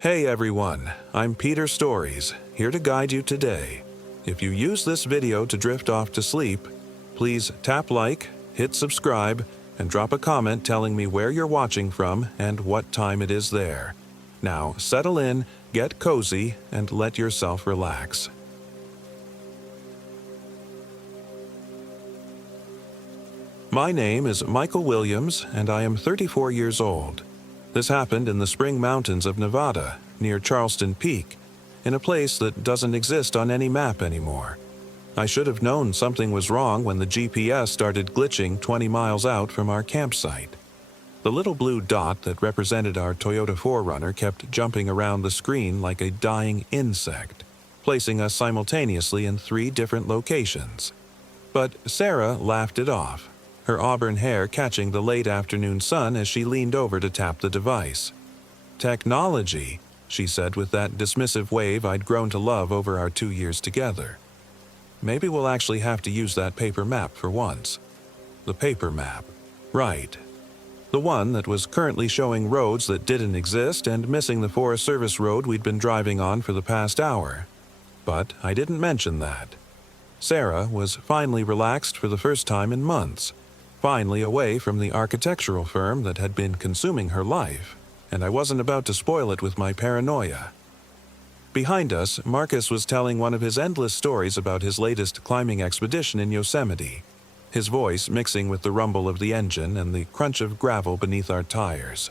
Hey everyone, I'm Peter Stories, here to guide you today. If you use this video to drift off to sleep, please tap like, hit subscribe, and drop a comment telling me where you're watching from and what time it is there. Now settle in, get cozy, and let yourself relax. My name is Michael Williams, and I am 34 years old. This happened in the Spring Mountains of Nevada, near Charleston Peak, in a place that doesn't exist on any map anymore. I should have known something was wrong when the GPS started glitching 20 miles out from our campsite. The little blue dot that represented our Toyota 4Runner kept jumping around the screen like a dying insect, placing us simultaneously in 3 different locations. But Sarah laughed it off, her auburn hair catching the late afternoon sun as she leaned over to tap the device. "Technology," she said with that dismissive wave I'd grown to love over our 2 years together. "Maybe we'll actually have to use that paper map for once." The paper map. Right. The one that was currently showing roads that didn't exist and missing the Forest Service road we'd been driving on for the past hour. But I didn't mention that. Sarah was finally relaxed for the first time in months. Finally away from the architectural firm that had been consuming her life, and I wasn't about to spoil it with my paranoia. Behind us, Marcus was telling one of his endless stories about his latest climbing expedition in Yosemite, his voice mixing with the rumble of the engine and the crunch of gravel beneath our tires.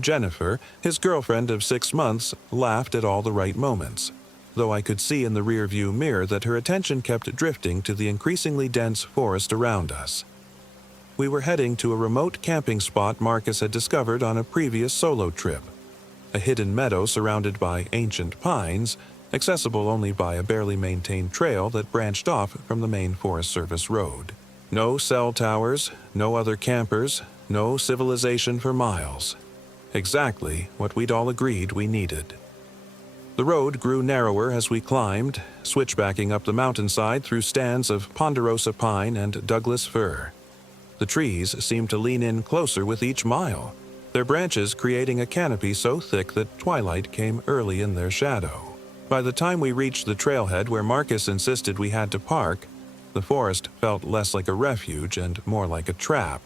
Jennifer, his girlfriend of 6 months, laughed at all the right moments, though I could see in the rearview mirror that her attention kept drifting to the increasingly dense forest around us. We were heading to a remote camping spot Marcus had discovered on a previous solo trip, a hidden meadow surrounded by ancient pines, accessible only by a barely maintained trail that branched off from the main Forest Service road. No cell towers, no other campers, no civilization for miles. Exactly what we'd all agreed we needed. The road grew narrower as we climbed, switchbacking up the mountainside through stands of ponderosa pine and Douglas fir. The trees seemed to lean in closer with each mile, their branches creating a canopy so thick that twilight came early in their shadow. By the time we reached the trailhead where Marcus insisted we had to park, the forest felt less like a refuge and more like a trap.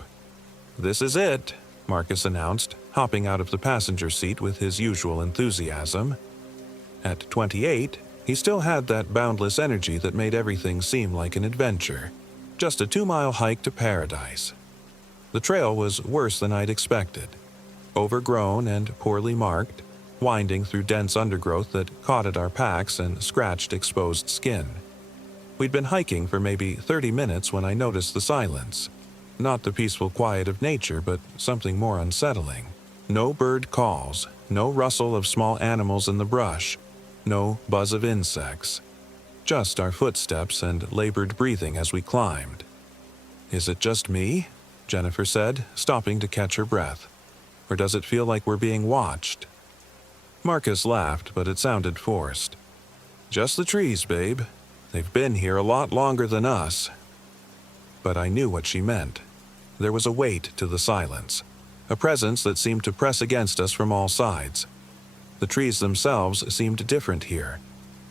"This is it," Marcus announced, hopping out of the passenger seat with his usual enthusiasm. At 28, he still had that boundless energy that made everything seem like an adventure. Just a 2-mile hike to paradise. The trail was worse than I'd expected. Overgrown and poorly marked, winding through dense undergrowth that caught at our packs and scratched exposed skin. We'd been hiking for maybe 30 minutes when I noticed the silence. Not the peaceful quiet of nature, but something more unsettling. No bird calls, no rustle of small animals in the brush, no buzz of insects. Just our footsteps and labored breathing as we climbed. "Is it just me?" Jennifer said, stopping to catch her breath. "Or does it feel like we're being watched?" Marcus laughed, but it sounded forced. "Just the trees, babe. They've been here a lot longer than us." But I knew what she meant. There was a weight to the silence, a presence that seemed to press against us from all sides. The trees themselves seemed different here.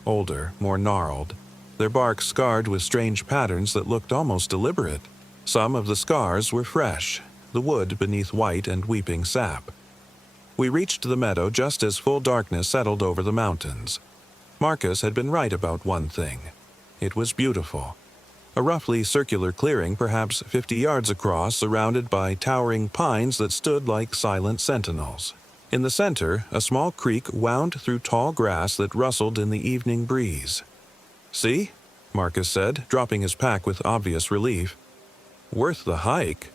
Older, more gnarled, their bark scarred with strange patterns that looked almost deliberate. Some of the scars were fresh, the wood beneath white and weeping sap. We reached the meadow just as full darkness settled over the mountains. Marcus had been right about one thing. It was beautiful. A roughly circular clearing perhaps 50 yards across, surrounded by towering pines that stood like silent sentinels. In the center, a small creek wound through tall grass that rustled in the evening breeze. "See?" Marcus said, dropping his pack with obvious relief. "Worth the hike."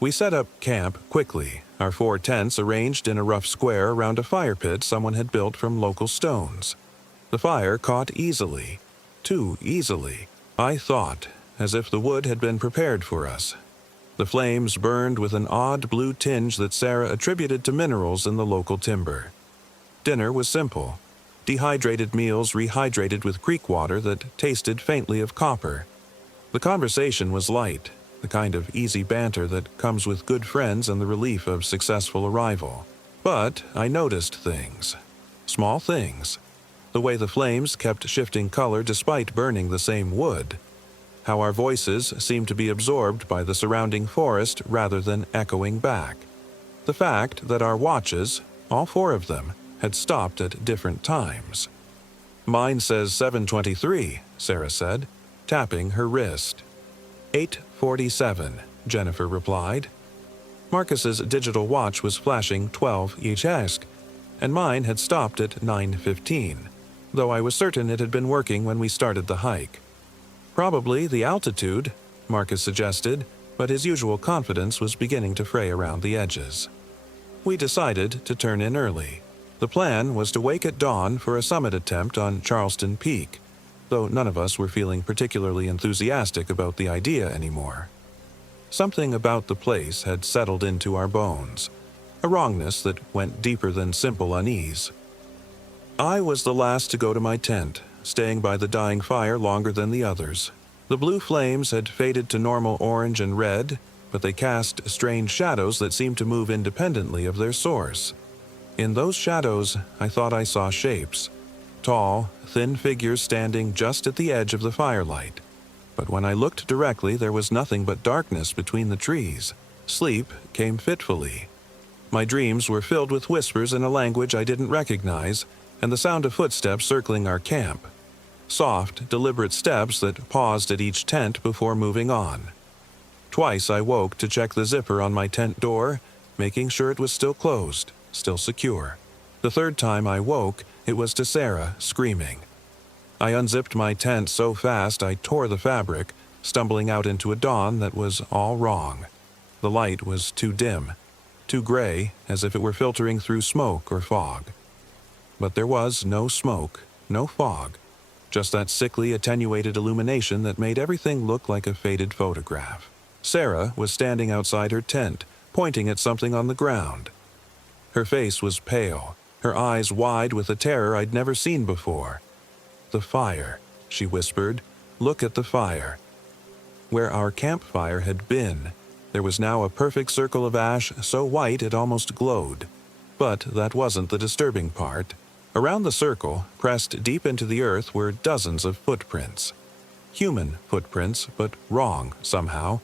We set up camp quickly, our 4 tents arranged in a rough square around a fire pit someone had built from local stones. The fire caught easily. Too easily, I thought, as if the wood had been prepared for us. The flames burned with an odd blue tinge that Sarah attributed to minerals in the local timber. Dinner was simple. Dehydrated meals rehydrated with creek water that tasted faintly of copper. The conversation was light, the kind of easy banter that comes with good friends and the relief of successful arrival. But I noticed things. Small things. The way the flames kept shifting color despite burning the same wood. How our voices seemed to be absorbed by the surrounding forest rather than echoing back. The fact that our watches, all four of them, had stopped at different times. "Mine says 7:23, Sarah said, tapping her wrist. 8:47, Jennifer replied. Marcus's digital watch was flashing 12 each, and mine had stopped at 9:15, though I was certain it had been working when we started the hike. Probably the altitude, Marcus suggested, but his usual confidence was beginning to fray around the edges. We decided to turn in early. The plan was to wake at dawn for a summit attempt on Charleston Peak, though none of us were feeling particularly enthusiastic about the idea anymore. Something about the place had settled into our bones, a wrongness that went deeper than simple unease. I was the last to go to my tent, staying by the dying fire longer than the others. The blue flames had faded to normal orange and red, but they cast strange shadows that seemed to move independently of their source. In those shadows, I thought I saw shapes, tall, thin figures standing just at the edge of the firelight. But when I looked directly, there was nothing but darkness between the trees. Sleep came fitfully. My dreams were filled with whispers in a language I didn't recognize, and the sound of footsteps circling our camp. Soft, deliberate steps that paused at each tent before moving on. Twice I woke to check the zipper on my tent door, making sure it was still closed, still secure. The third time I woke, it was to Sarah screaming. I unzipped my tent so fast I tore the fabric, stumbling out into a dawn that was all wrong. The light was too dim, too gray, as if it were filtering through smoke or fog. But there was no smoke, no fog, just that sickly attenuated illumination that made everything look like a faded photograph. Sarah was standing outside her tent, pointing at something on the ground. Her face was pale, her eyes wide with a terror I'd never seen before. "The fire," she whispered. "Look at the fire." Where our campfire had been, there was now a perfect circle of ash so white it almost glowed. But that wasn't the disturbing part. Around the circle, pressed deep into the earth, were dozens of footprints. Human footprints, but wrong somehow.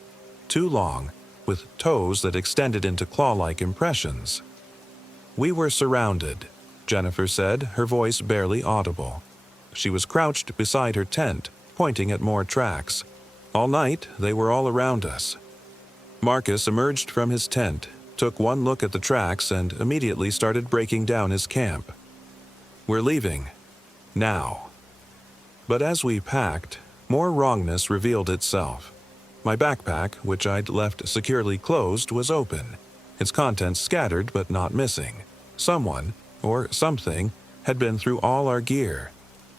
Too long, with toes that extended into claw-like impressions. "We were surrounded," Jennifer said, her voice barely audible. She was crouched beside her tent, pointing at more tracks. All night, they were all around us. Marcus emerged from his tent, took one look at the tracks, and immediately started breaking down his camp. "We're leaving. Now." But as we packed, more wrongness revealed itself. My backpack, which I'd left securely closed, was open, its contents scattered but not missing. Someone, or something, had been through all our gear.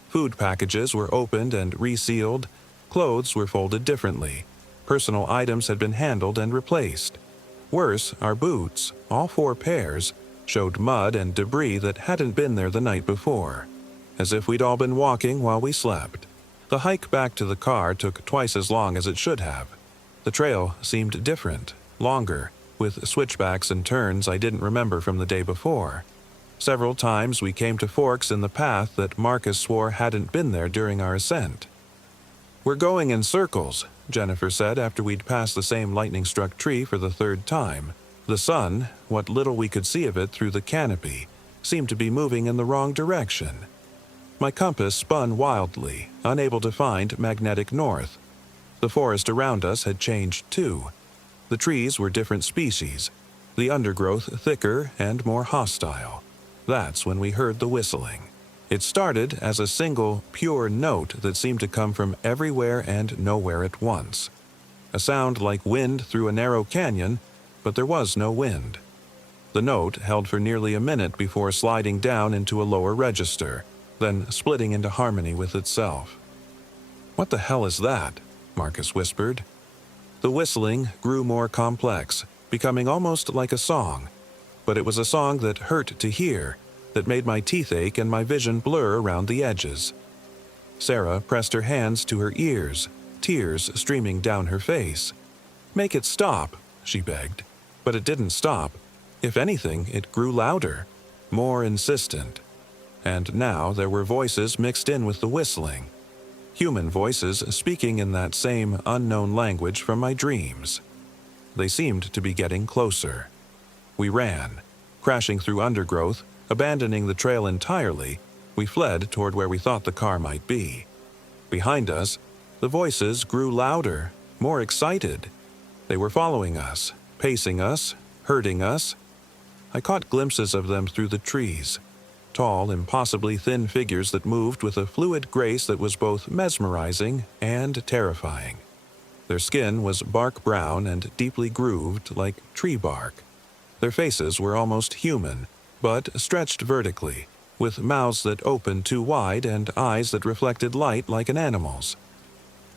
Food packages were opened and resealed, clothes were folded differently, personal items had been handled and replaced. Worse, our boots, all 4 pairs, showed mud and debris that hadn't been there the night before, as if we'd all been walking while we slept. The hike back to the car took twice as long as it should have. The trail seemed different, longer, with switchbacks and turns I didn't remember from the day before. Several times we came to forks in the path that Marcus swore hadn't been there during our ascent. "We're going in circles," Jennifer said after we'd passed the same lightning-struck tree for the 3rd time. The sun, what little we could see of it through the canopy, seemed to be moving in the wrong direction. My compass spun wildly, unable to find magnetic north. The forest around us had changed too. The trees were different species, the undergrowth thicker and more hostile. That's when we heard the whistling. It started as a single, pure note that seemed to come from everywhere and nowhere at once. A sound like wind through a narrow canyon, but there was no wind. The note held for nearly a minute before sliding down into a lower register, then splitting into harmony with itself. "What the hell is that?" Marcus whispered. The whistling grew more complex, becoming almost like a song. But it was a song that hurt to hear, that made my teeth ache and my vision blur around the edges. Sarah pressed her hands to her ears, tears streaming down her face. "Make it stop," she begged. But it didn't stop. If anything, it grew louder, more insistent. and now there were voices mixed in with the whistling. Human voices speaking in that same unknown language from my dreams. They seemed to be getting closer. We ran. Crashing through undergrowth, abandoning the trail entirely, we fled toward where we thought the car might be. Behind us, the voices grew louder, more excited. They were following us, pacing us, herding us. I caught glimpses of them through the trees. Tall, impossibly thin figures that moved with a fluid grace that was both mesmerizing and terrifying. Their skin was bark brown and deeply grooved like tree bark. Their faces were almost human, but stretched vertically, with mouths that opened too wide and eyes that reflected light like an animal's.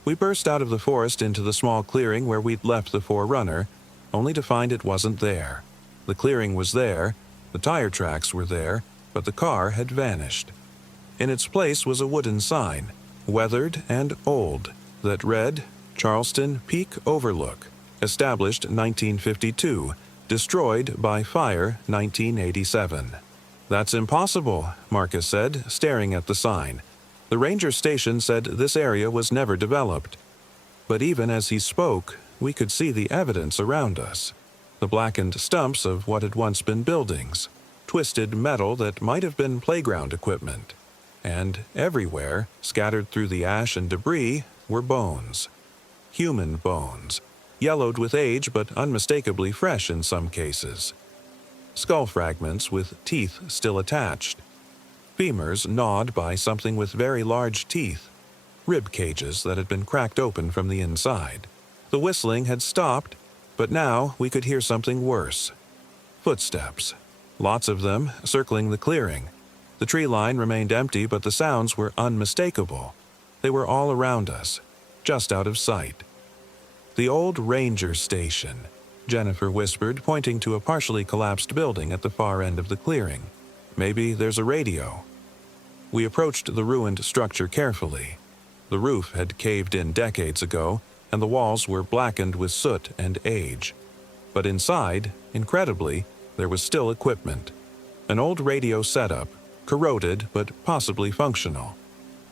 We burst out of the forest into the small clearing where we'd left the Forerunner, only to find it wasn't there. The clearing was there, the tire tracks were there, but the car had vanished. In its place was a wooden sign, weathered and old, that read, Charleston Peak Overlook, established 1952, destroyed by fire 1987. That's impossible, Marcus said, staring at the sign. The ranger station said this area was never developed. But even as he spoke, we could see the evidence around us. The blackened stumps of what had once been buildings, twisted metal that might have been playground equipment. And everywhere, scattered through the ash and debris, were bones. Human bones, yellowed with age but unmistakably fresh in some cases. Skull fragments with teeth still attached. Femurs gnawed by something with very large teeth. Rib cages that had been cracked open from the inside. The whistling had stopped, but now we could hear something worse. Footsteps. Lots of them, circling the clearing. The tree line remained empty, but the sounds were unmistakable. They were all around us, just out of sight. The old ranger station, Jennifer whispered, pointing to a partially collapsed building at the far end of the clearing. Maybe there's a radio. We approached the ruined structure carefully. The roof had caved in decades ago, and the walls were blackened with soot and age. But inside, incredibly, there was still equipment. An old radio setup, corroded but possibly functional.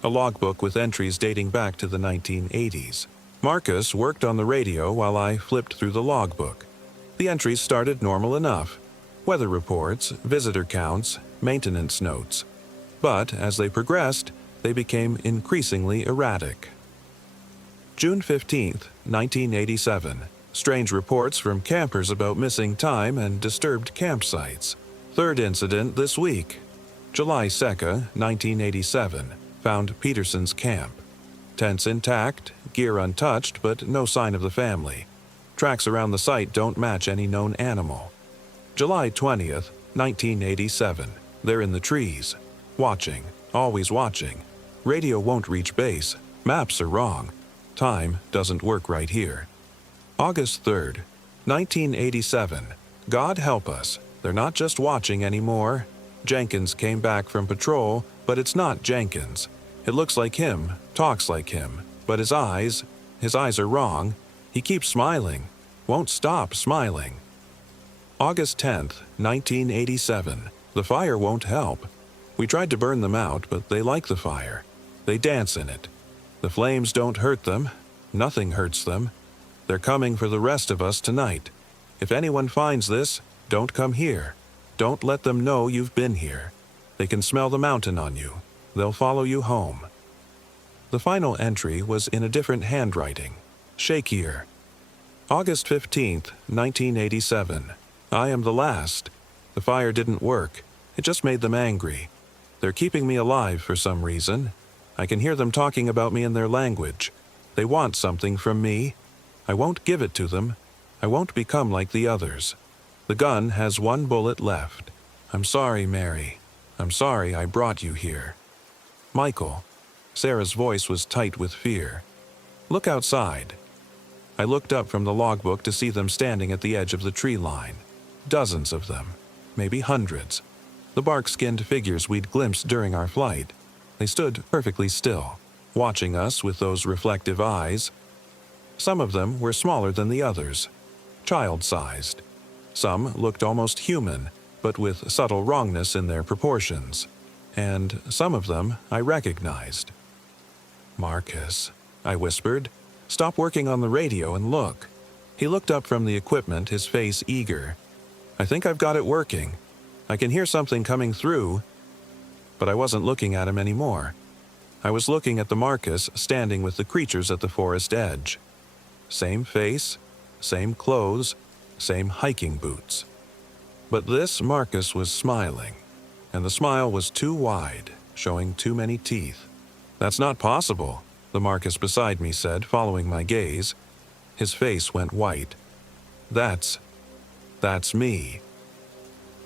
A logbook with entries dating back to the 1980s. Marcus worked on the radio while I flipped through the logbook. The entries started normal enough. Weather reports, visitor counts, maintenance notes. But as they progressed, they became increasingly erratic. June 15, 1987. Strange reports from campers about missing time and disturbed campsites. Third incident this week. July 2, 1987. Found Peterson's camp. Tents intact, gear untouched, but no sign of the family. Tracks around the site don't match any known animal. July 20th, 1987. They're in the trees. Watching. Always watching. Radio won't reach base. Maps are wrong. Time doesn't work right here. August 3rd, 1987. God help us. They're not just watching anymore. Jenkins came back from patrol, but it's not Jenkins. It looks like him, talks like him, but his eyes are wrong. He keeps smiling. Won't stop smiling. August 10th, 1987. The fire won't help. We tried to burn them out, but they like the fire. They dance in it. The flames don't hurt them. Nothing hurts them. They're coming for the rest of us tonight. If anyone finds this, don't come here. Don't let them know you've been here. They can smell the mountain on you. They'll follow you home. The final entry was in a different handwriting, shakier. August 15th, 1987. I am the last. The fire didn't work. It just made them angry. They're keeping me alive for some reason. I can hear them talking about me in their language. They want something from me. I won't give it to them. I won't become like the others. The gun has one bullet left. I'm sorry, Mary. I'm sorry I brought you here. Michael. Sarah's voice was tight with fear. Look outside. I looked up from the logbook to see them standing at the edge of the tree line. Dozens of them. Maybe hundreds. The bark-skinned figures we'd glimpsed during our flight. They stood perfectly still, watching us with those reflective eyes. Some of them were smaller than the others, child-sized. Some looked almost human, but with subtle wrongness in their proportions. and some of them I recognized. "Marcus," I whispered, "stop working on the radio and look." He looked up from the equipment, his face eager. "I think I've got it working. I can hear something coming through." But I wasn't looking at him anymore. I was looking at the Marcus standing with the creatures at the forest edge. Same face, same clothes, same hiking boots. But this Marcus was smiling, and the smile was too wide, showing too many teeth. "That's not possible," the Marcus beside me said, following my gaze. His face went white. That's me."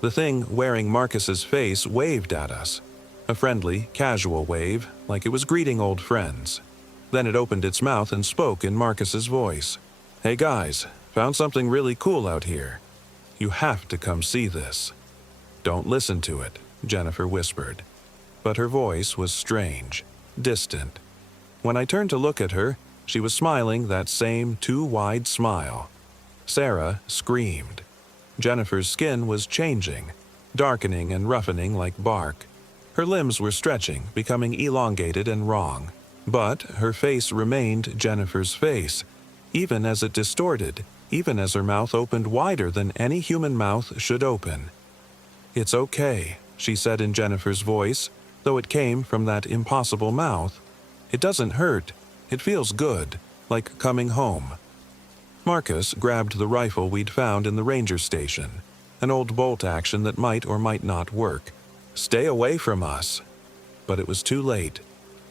The thing wearing Marcus's face waved at us. A friendly, casual wave, like it was greeting old friends. Then it opened its mouth and spoke in Marcus's voice. "Hey guys, found something really cool out here. You have to come see this." "Don't listen to it," Jennifer whispered. But her voice was strange, distant. When I turned to look at her, she was smiling that same too wide smile. Sarah screamed. Jennifer's skin was changing, darkening and roughening like bark. Her limbs were stretching, becoming elongated and wrong. But her face remained Jennifer's face, even as it distorted, even as her mouth opened wider than any human mouth should open. "It's okay," she said in Jennifer's voice, though it came from that impossible mouth. "It doesn't hurt. It feels good, like coming home." Marcus grabbed the rifle we'd found in the ranger station, an old bolt action that might or might not work. "Stay away from us." But it was too late.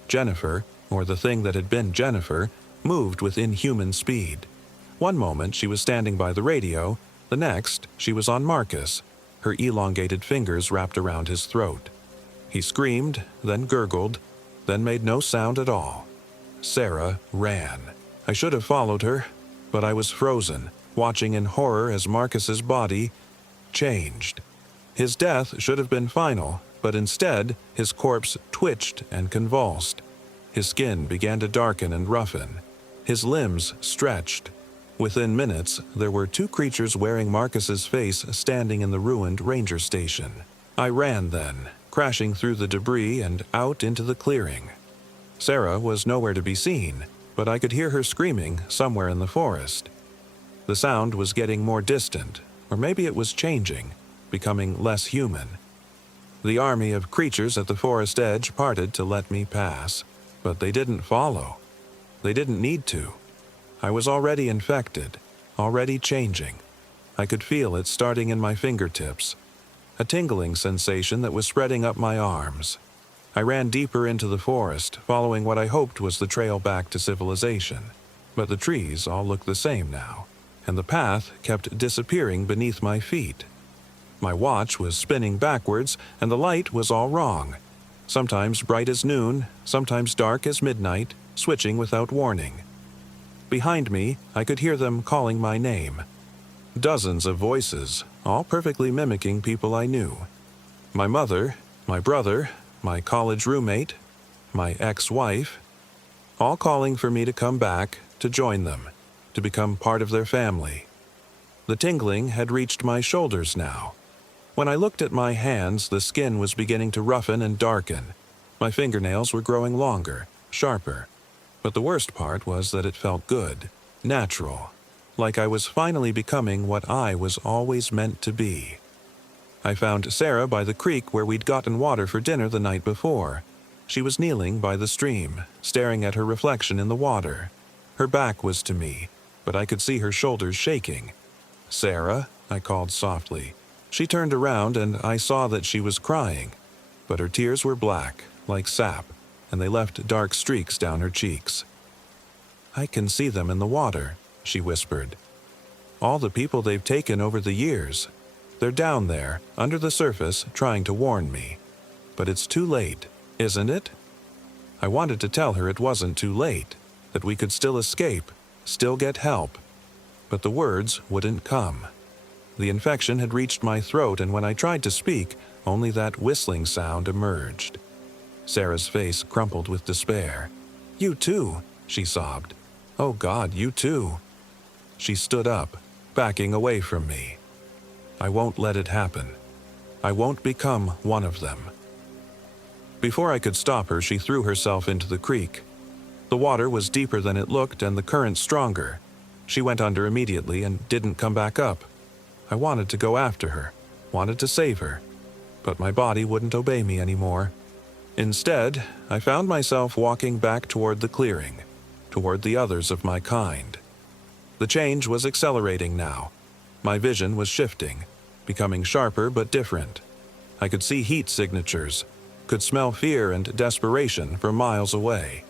Jennifer, or the thing that had been Jennifer, moved with inhuman speed. One moment she was standing by the radio, the next she was on Marcus, her elongated fingers wrapped around his throat. He screamed, then gurgled, then made no sound at all. Sarah ran. I should have followed her, but I was frozen, watching in horror as Marcus's body changed. His death should have been final, but instead his corpse twitched and convulsed. His skin began to darken and roughen. His limbs stretched. Within minutes, there were two creatures wearing Marcus's face standing in the ruined ranger station. I ran then, crashing through the debris and out into the clearing. Sarah was nowhere to be seen, but I could hear her screaming somewhere in the forest. The sound was getting more distant, or maybe it was changing, becoming less human. The army of creatures at the forest edge parted to let me pass, but they didn't follow. They didn't need to. I was already infected, already changing. I could feel it starting in my fingertips, a tingling sensation that was spreading up my arms. I ran deeper into the forest, following what I hoped was the trail back to civilization. But the trees all looked the same now, and the path kept disappearing beneath my feet. My watch was spinning backwards, and the light was all wrong. Sometimes bright as noon, sometimes dark as midnight, switching without warning. Behind me, I could hear them calling my name. Dozens of voices, all perfectly mimicking people I knew. My mother, my brother, my college roommate, my ex-wife, all calling for me to come back, to join them, to become part of their family. The tingling had reached my shoulders now. When I looked at my hands, the skin was beginning to roughen and darken. My fingernails were growing longer, sharper. But the worst part was that it felt good, natural, like I was finally becoming what I was always meant to be. I found Sarah by the creek where we'd gotten water for dinner the night before. She was kneeling by the stream, staring at her reflection in the water. Her back was to me, but I could see her shoulders shaking. "Sarah," I called softly. She turned around and I saw that she was crying, but her tears were black, like sap, and they left dark streaks down her cheeks. "I can see them in the water," she whispered. "All the people they've taken over the years. They're down there, under the surface, trying to warn me. But it's too late, isn't it?" I wanted to tell her it wasn't too late, that we could still escape, still get help. But the words wouldn't come. The infection had reached my throat, and when I tried to speak, only that whistling sound emerged. Sarah's face crumpled with despair. "You too," she sobbed. "Oh God, you too." She stood up, backing away from me. "I won't let it happen. I won't become one of them." Before I could stop her, she threw herself into the creek. The water was deeper than it looked and the current stronger. She went under immediately and didn't come back up. I wanted to go after her, wanted to save her, but my body wouldn't obey me anymore. Instead, I found myself walking back toward the clearing, toward the others of my kind. The change was accelerating now. My vision was shifting, becoming sharper but different. I could see heat signatures, could smell fear and desperation from miles away.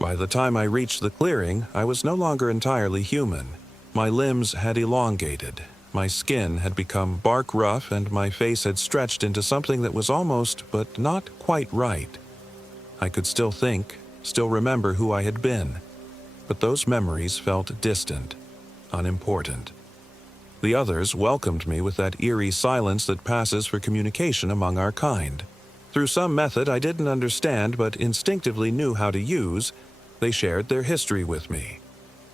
By the time I reached the clearing, I was no longer entirely human. My limbs had elongated, my skin had become bark rough, and my face had stretched into something that was almost but not quite right. I could still think, still remember who I had been, but those memories felt distant, unimportant. The others welcomed me with that eerie silence that passes for communication among our kind. Through some method I didn't understand but instinctively knew how to use, they shared their history with me.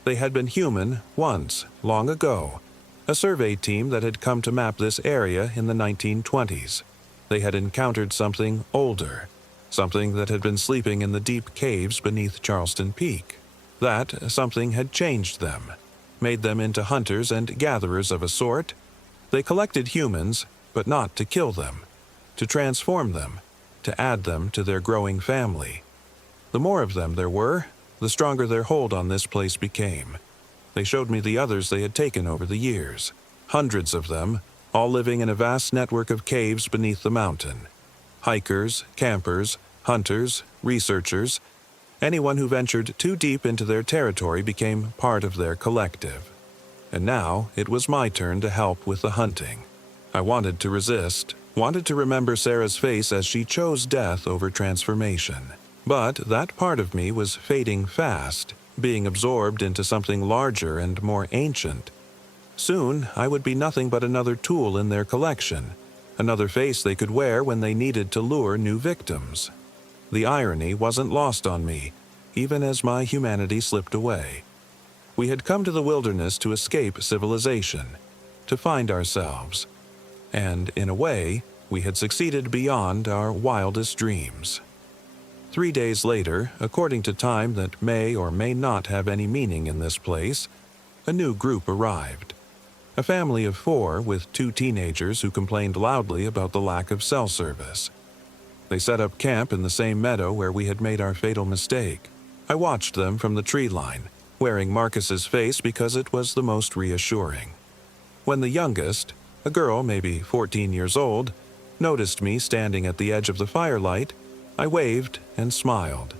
They had been human once, long ago, a survey team that had come to map this area in the 1920s. They had encountered something older, something that had been sleeping in the deep caves beneath Charleston Peak. That something had changed them, made them into hunters and gatherers of a sort. They collected humans, but not to kill them, to transform them, to add them to their growing family. The more of them there were, the stronger their hold on this place became. They showed me the others they had taken over the years. Hundreds of them, all living in a vast network of caves beneath the mountain. Hikers, campers, hunters, researchers. Anyone who ventured too deep into their territory became part of their collective. And now it was my turn to help with the hunting. I wanted to resist, wanted to remember Sarah's face as she chose death over transformation. But that part of me was fading fast, being absorbed into something larger and more ancient. Soon, I would be nothing but another tool in their collection, another face they could wear when they needed to lure new victims. The irony wasn't lost on me, even as my humanity slipped away. We had come to the wilderness to escape civilization, to find ourselves. And, in a way, we had succeeded beyond our wildest dreams. 3 days later, according to time that may or may not have any meaning in this place, a new group arrived. A family of 4 with 2 teenagers who complained loudly about the lack of cell service. They set up camp in the same meadow where we had made our fatal mistake. I watched them from the tree line, wearing Marcus's face because it was the most reassuring. When the youngest, a girl maybe 14 years old, noticed me standing at the edge of the firelight, I waved and smiled.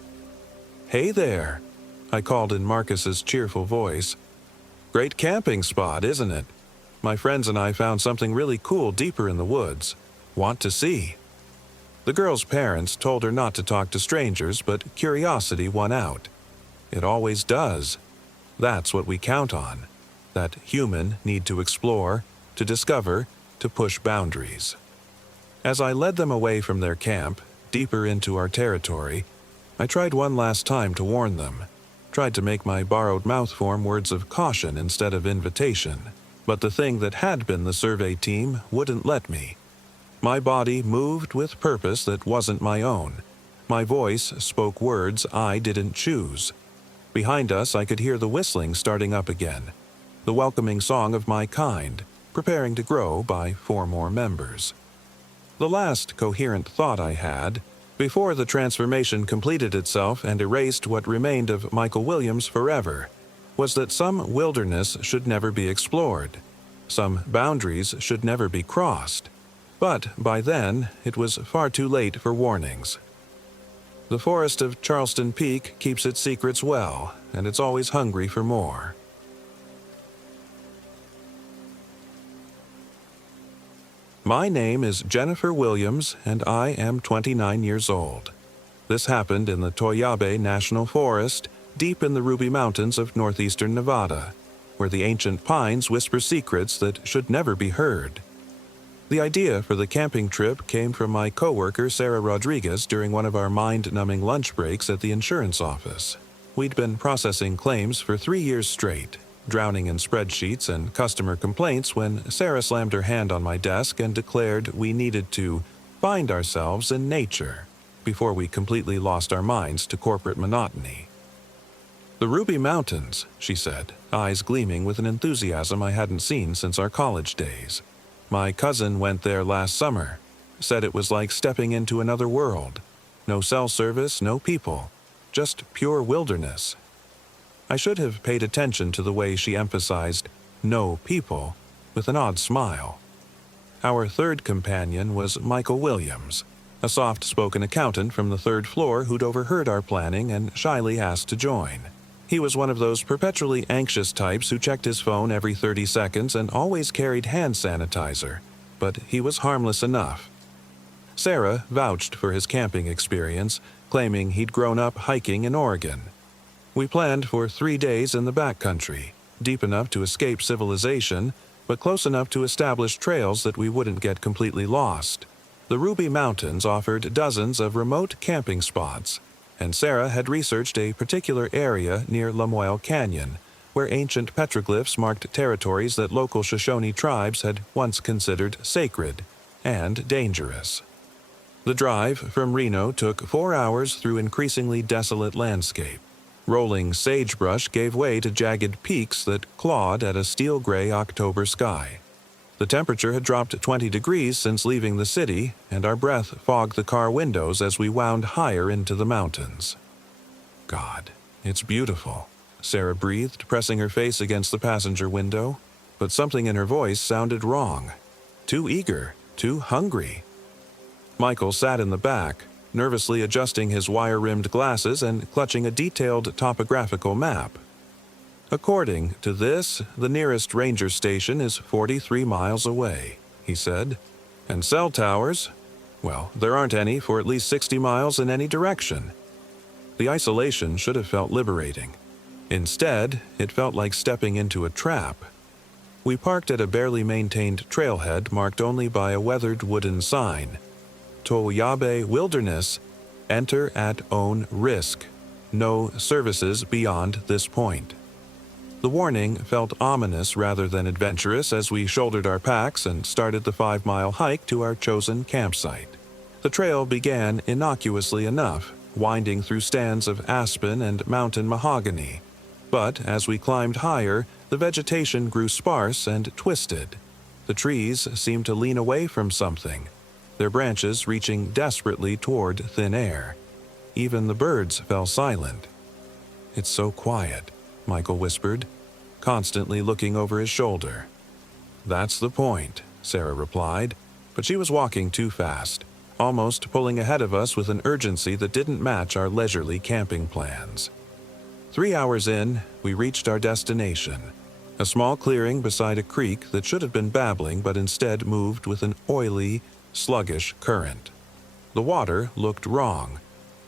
"Hey there," I called in Marcus's cheerful voice. "Great camping spot, isn't it? My friends and I found something really cool deeper in the woods. Want to see?" The girl's parents told her not to talk to strangers, but curiosity won out. It always does. That's what we count on. That human need to explore, to discover, to push boundaries. As I led them away from their camp, deeper into our territory, I tried one last time to warn them, tried to make my borrowed mouth form words of caution instead of invitation, but the thing that had been the survey team wouldn't let me. My body moved with purpose that wasn't my own. My voice spoke words I didn't choose. Behind us I could hear the whistling starting up again, the welcoming song of my kind, preparing to grow by 4 more members. The last coherent thought I had, before the transformation completed itself and erased what remained of Michael Williams forever, was that some wilderness should never be explored. Some boundaries should never be crossed. But by then, it was far too late for warnings. The forest of Charleston Peak keeps its secrets well, and it's always hungry for more. My name is Jennifer Williams, and I am 29 years old. This happened in the Toyabe National Forest, deep in the Ruby Mountains of northeastern Nevada, where the ancient pines whisper secrets that should never be heard. The idea for the camping trip came from my coworker Sarah Rodriguez during one of our mind-numbing lunch breaks at the insurance office. We'd been processing claims for 3 years straight, drowning in spreadsheets and customer complaints when Sarah slammed her hand on my desk and declared we needed to find ourselves in nature. before we completely lost our minds to corporate monotony. "The Ruby Mountains," she said, eyes gleaming with an enthusiasm I hadn't seen since our college days. "My cousin went there last summer. Said it was like stepping into another world. No cell service, no people. Just pure wilderness." I should have paid attention to the way she emphasized "no people" with an odd smile. Our third companion was Michael Williams, a soft-spoken accountant from the third floor who'd overheard our planning and shyly asked to join. He was one of those perpetually anxious types who checked his phone every 30 seconds and always carried hand sanitizer, but he was harmless enough. Sarah vouched for his camping experience, claiming he'd grown up hiking in Oregon. We planned for 3 days in the backcountry, deep enough to escape civilization, but close enough to establish trails that we wouldn't get completely lost. The Ruby Mountains offered dozens of remote camping spots, and Sarah had researched a particular area near Lamoille Canyon, where ancient petroglyphs marked territories that local Shoshone tribes had once considered sacred and dangerous. The drive from Reno took 4 hours through increasingly desolate landscape. Rolling sagebrush gave way to jagged peaks that clawed at a steel-gray October sky. The temperature had dropped 20 degrees since leaving the city, and our breath fogged the car windows as we wound higher into the mountains. "God, it's beautiful," Sarah breathed, pressing her face against the passenger window, but something in her voice sounded wrong. Too eager, too hungry. Michael sat in the back, nervously adjusting his wire-rimmed glasses and clutching a detailed topographical map. "According to this, the nearest ranger station is 43 miles away," he said. "And cell towers, well, there aren't any for at least 60 miles in any direction." The isolation should have felt liberating. Instead, it felt like stepping into a trap. We parked at a barely maintained trailhead marked only by a weathered wooden sign. "Toyabe Wilderness. Enter at own risk. No services beyond this point." The warning felt ominous rather than adventurous as we shouldered our packs and started the 5-mile hike to our chosen campsite. The trail began innocuously enough, winding through stands of aspen and mountain mahogany. But as we climbed higher, the vegetation grew sparse and twisted. The trees seemed to lean away from something, their branches reaching desperately toward thin air. Even the birds fell silent. "It's so quiet," Michael whispered, constantly looking over his shoulder. "That's the point," Sarah replied, but she was walking too fast, almost pulling ahead of us with an urgency that didn't match our leisurely camping plans. 3 hours in, we reached our destination, a small clearing beside a creek that should have been babbling but instead moved with an oily, sluggish current. The water looked wrong.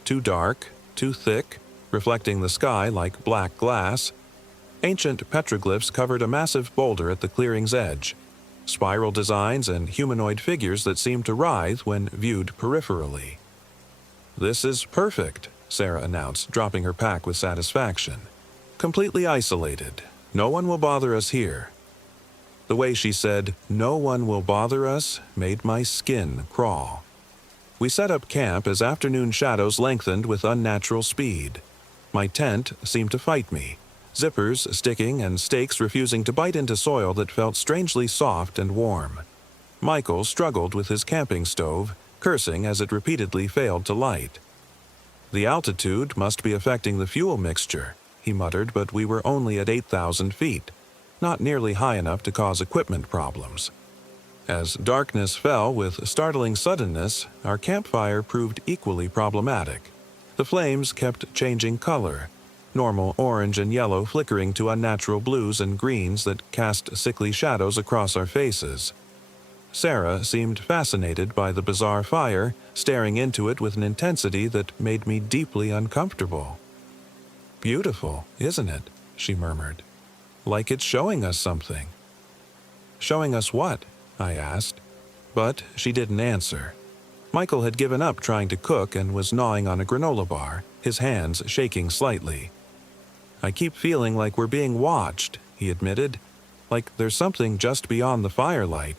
Too dark, too thick, reflecting the sky like black glass. Ancient petroglyphs covered a massive boulder at the clearing's edge, spiral designs and humanoid figures that seemed to writhe when viewed peripherally. "This is perfect," Sarah announced, dropping her pack with satisfaction. "Completely isolated. No one will bother us here." The way she said, "no one will bother us," made my skin crawl. We set up camp as afternoon shadows lengthened with unnatural speed. My tent seemed to fight me, zippers sticking and stakes refusing to bite into soil that felt strangely soft and warm. Michael struggled with his camping stove, cursing as it repeatedly failed to light. "The altitude must be affecting the fuel mixture," he muttered, but we were only at 8,000 feet. Not nearly high enough to cause equipment problems. As darkness fell with startling suddenness, our campfire proved equally problematic. The flames kept changing color, normal orange and yellow flickering to unnatural blues and greens that cast sickly shadows across our faces. Sarah seemed fascinated by the bizarre fire, staring into it with an intensity that made me deeply uncomfortable. "Beautiful, isn't it?" she murmured. "Like it's showing us something." "Showing us what?" I asked. But she didn't answer. Michael had given up trying to cook and was gnawing on a granola bar, his hands shaking slightly. "I keep feeling like we're being watched," he admitted. "Like there's something just beyond the firelight."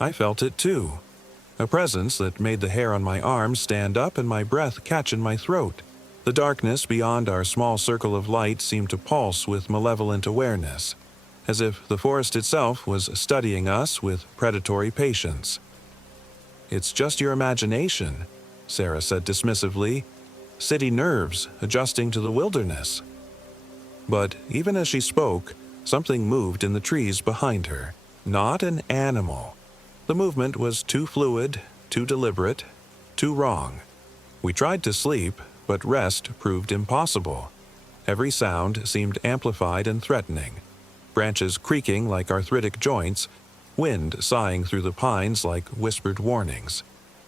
I felt it too. a presence that made the hair on my arms stand up and my breath catch in my throat. The darkness beyond our small circle of light seemed to pulse with malevolent awareness, as if the forest itself was studying us with predatory patience. "It's just your imagination," Sarah said dismissively. "City nerves adjusting to the wilderness." But even as she spoke, something moved in the trees behind her. Not an animal. The movement was too fluid, too deliberate, too wrong. We tried to sleep, but rest proved impossible. Every sound seemed amplified and threatening. Branches creaking like arthritic joints, wind sighing through the pines like whispered warnings.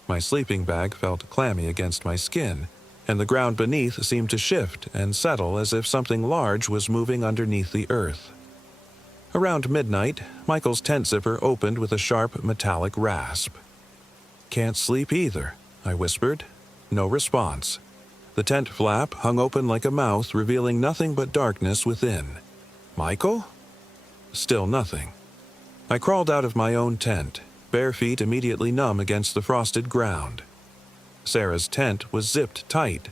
My sleeping bag felt clammy against my skin, and the ground beneath seemed to shift and settle as if something large was moving underneath the earth. Around midnight, Michael's tent zipper opened with a sharp metallic rasp. "Can't sleep either," I whispered. No response. The tent flap hung open like a mouth, revealing nothing but darkness within. "Michael?" Still nothing. I crawled out of my own tent, bare feet immediately numb against the frosted ground. Sarah's tent was zipped tight,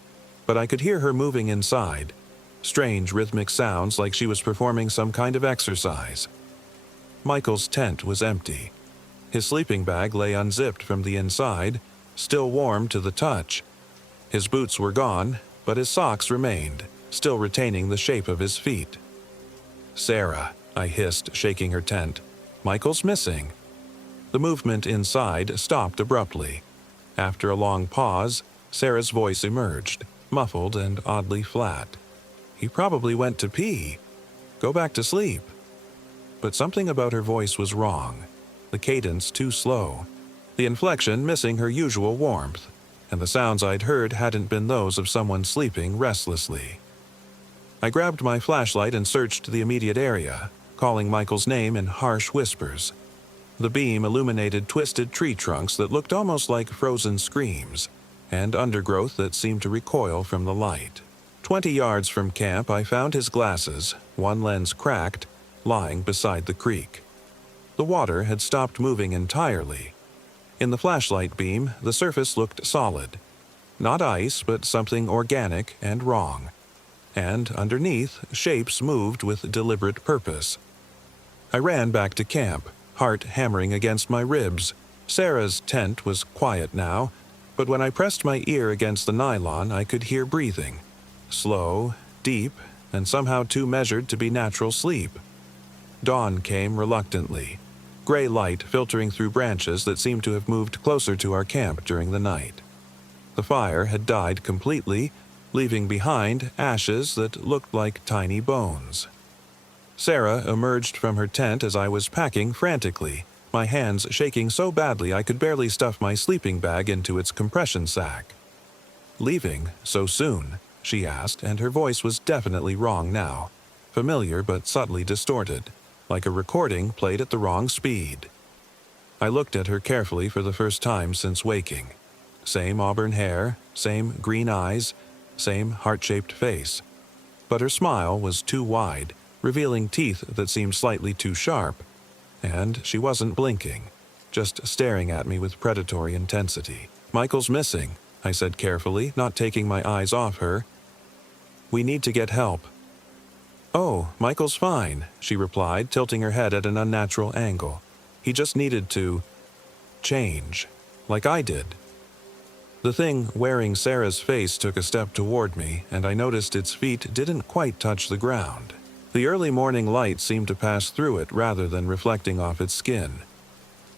but I could hear her moving inside. Strange rhythmic sounds like she was performing some kind of exercise. Michael's tent was empty. His sleeping bag lay unzipped from the inside, still warm to the touch. His boots were gone, but his socks remained, still retaining the shape of his feet. "Sarah," I hissed, shaking her tent. "Michael's missing." The movement inside stopped abruptly. After a long pause, Sarah's voice emerged, muffled and oddly flat. "He probably went to pee. Go back to sleep." But something about her voice was wrong. The cadence too slow. The inflection missing her usual warmth. And the sounds I'd heard hadn't been those of someone sleeping restlessly. I grabbed my flashlight and searched the immediate area, calling Michael's name in harsh whispers. The beam illuminated twisted tree trunks that looked almost like frozen screams, and undergrowth that seemed to recoil from the light. 20 yards from camp, I found his glasses, one lens cracked, lying beside the creek. The water had stopped moving entirely. In the flashlight beam, the surface looked solid. Not ice, but something organic and wrong. And underneath, shapes moved with deliberate purpose. I ran back to camp, heart hammering against my ribs. Sarah's tent was quiet now, but when I pressed my ear against the nylon, I could hear breathing. Slow, deep, and somehow too measured to be natural sleep. Dawn came reluctantly, gray light filtering through branches that seemed to have moved closer to our camp during the night. The fire had died completely, leaving behind ashes that looked like tiny bones. Sarah emerged from her tent as I was packing frantically, my hands shaking so badly I could barely stuff my sleeping bag into its compression sack. "Leaving so soon?" she asked, and her voice was definitely wrong now, familiar but subtly distorted, like a recording played at the wrong speed. I looked at her carefully for the first time since waking. Same auburn hair, same green eyes, same heart-shaped face. But her smile was too wide, revealing teeth that seemed slightly too sharp. And she wasn't blinking, just staring at me with predatory intensity. "Michael's missing," I said carefully, not taking my eyes off her. "We need to get help." "Oh, Michael's fine," she replied, tilting her head at an unnatural angle. "He just needed to change, like I did." The thing wearing Sarah's face took a step toward me, and I noticed its feet didn't quite touch the ground. The early morning light seemed to pass through it rather than reflecting off its skin.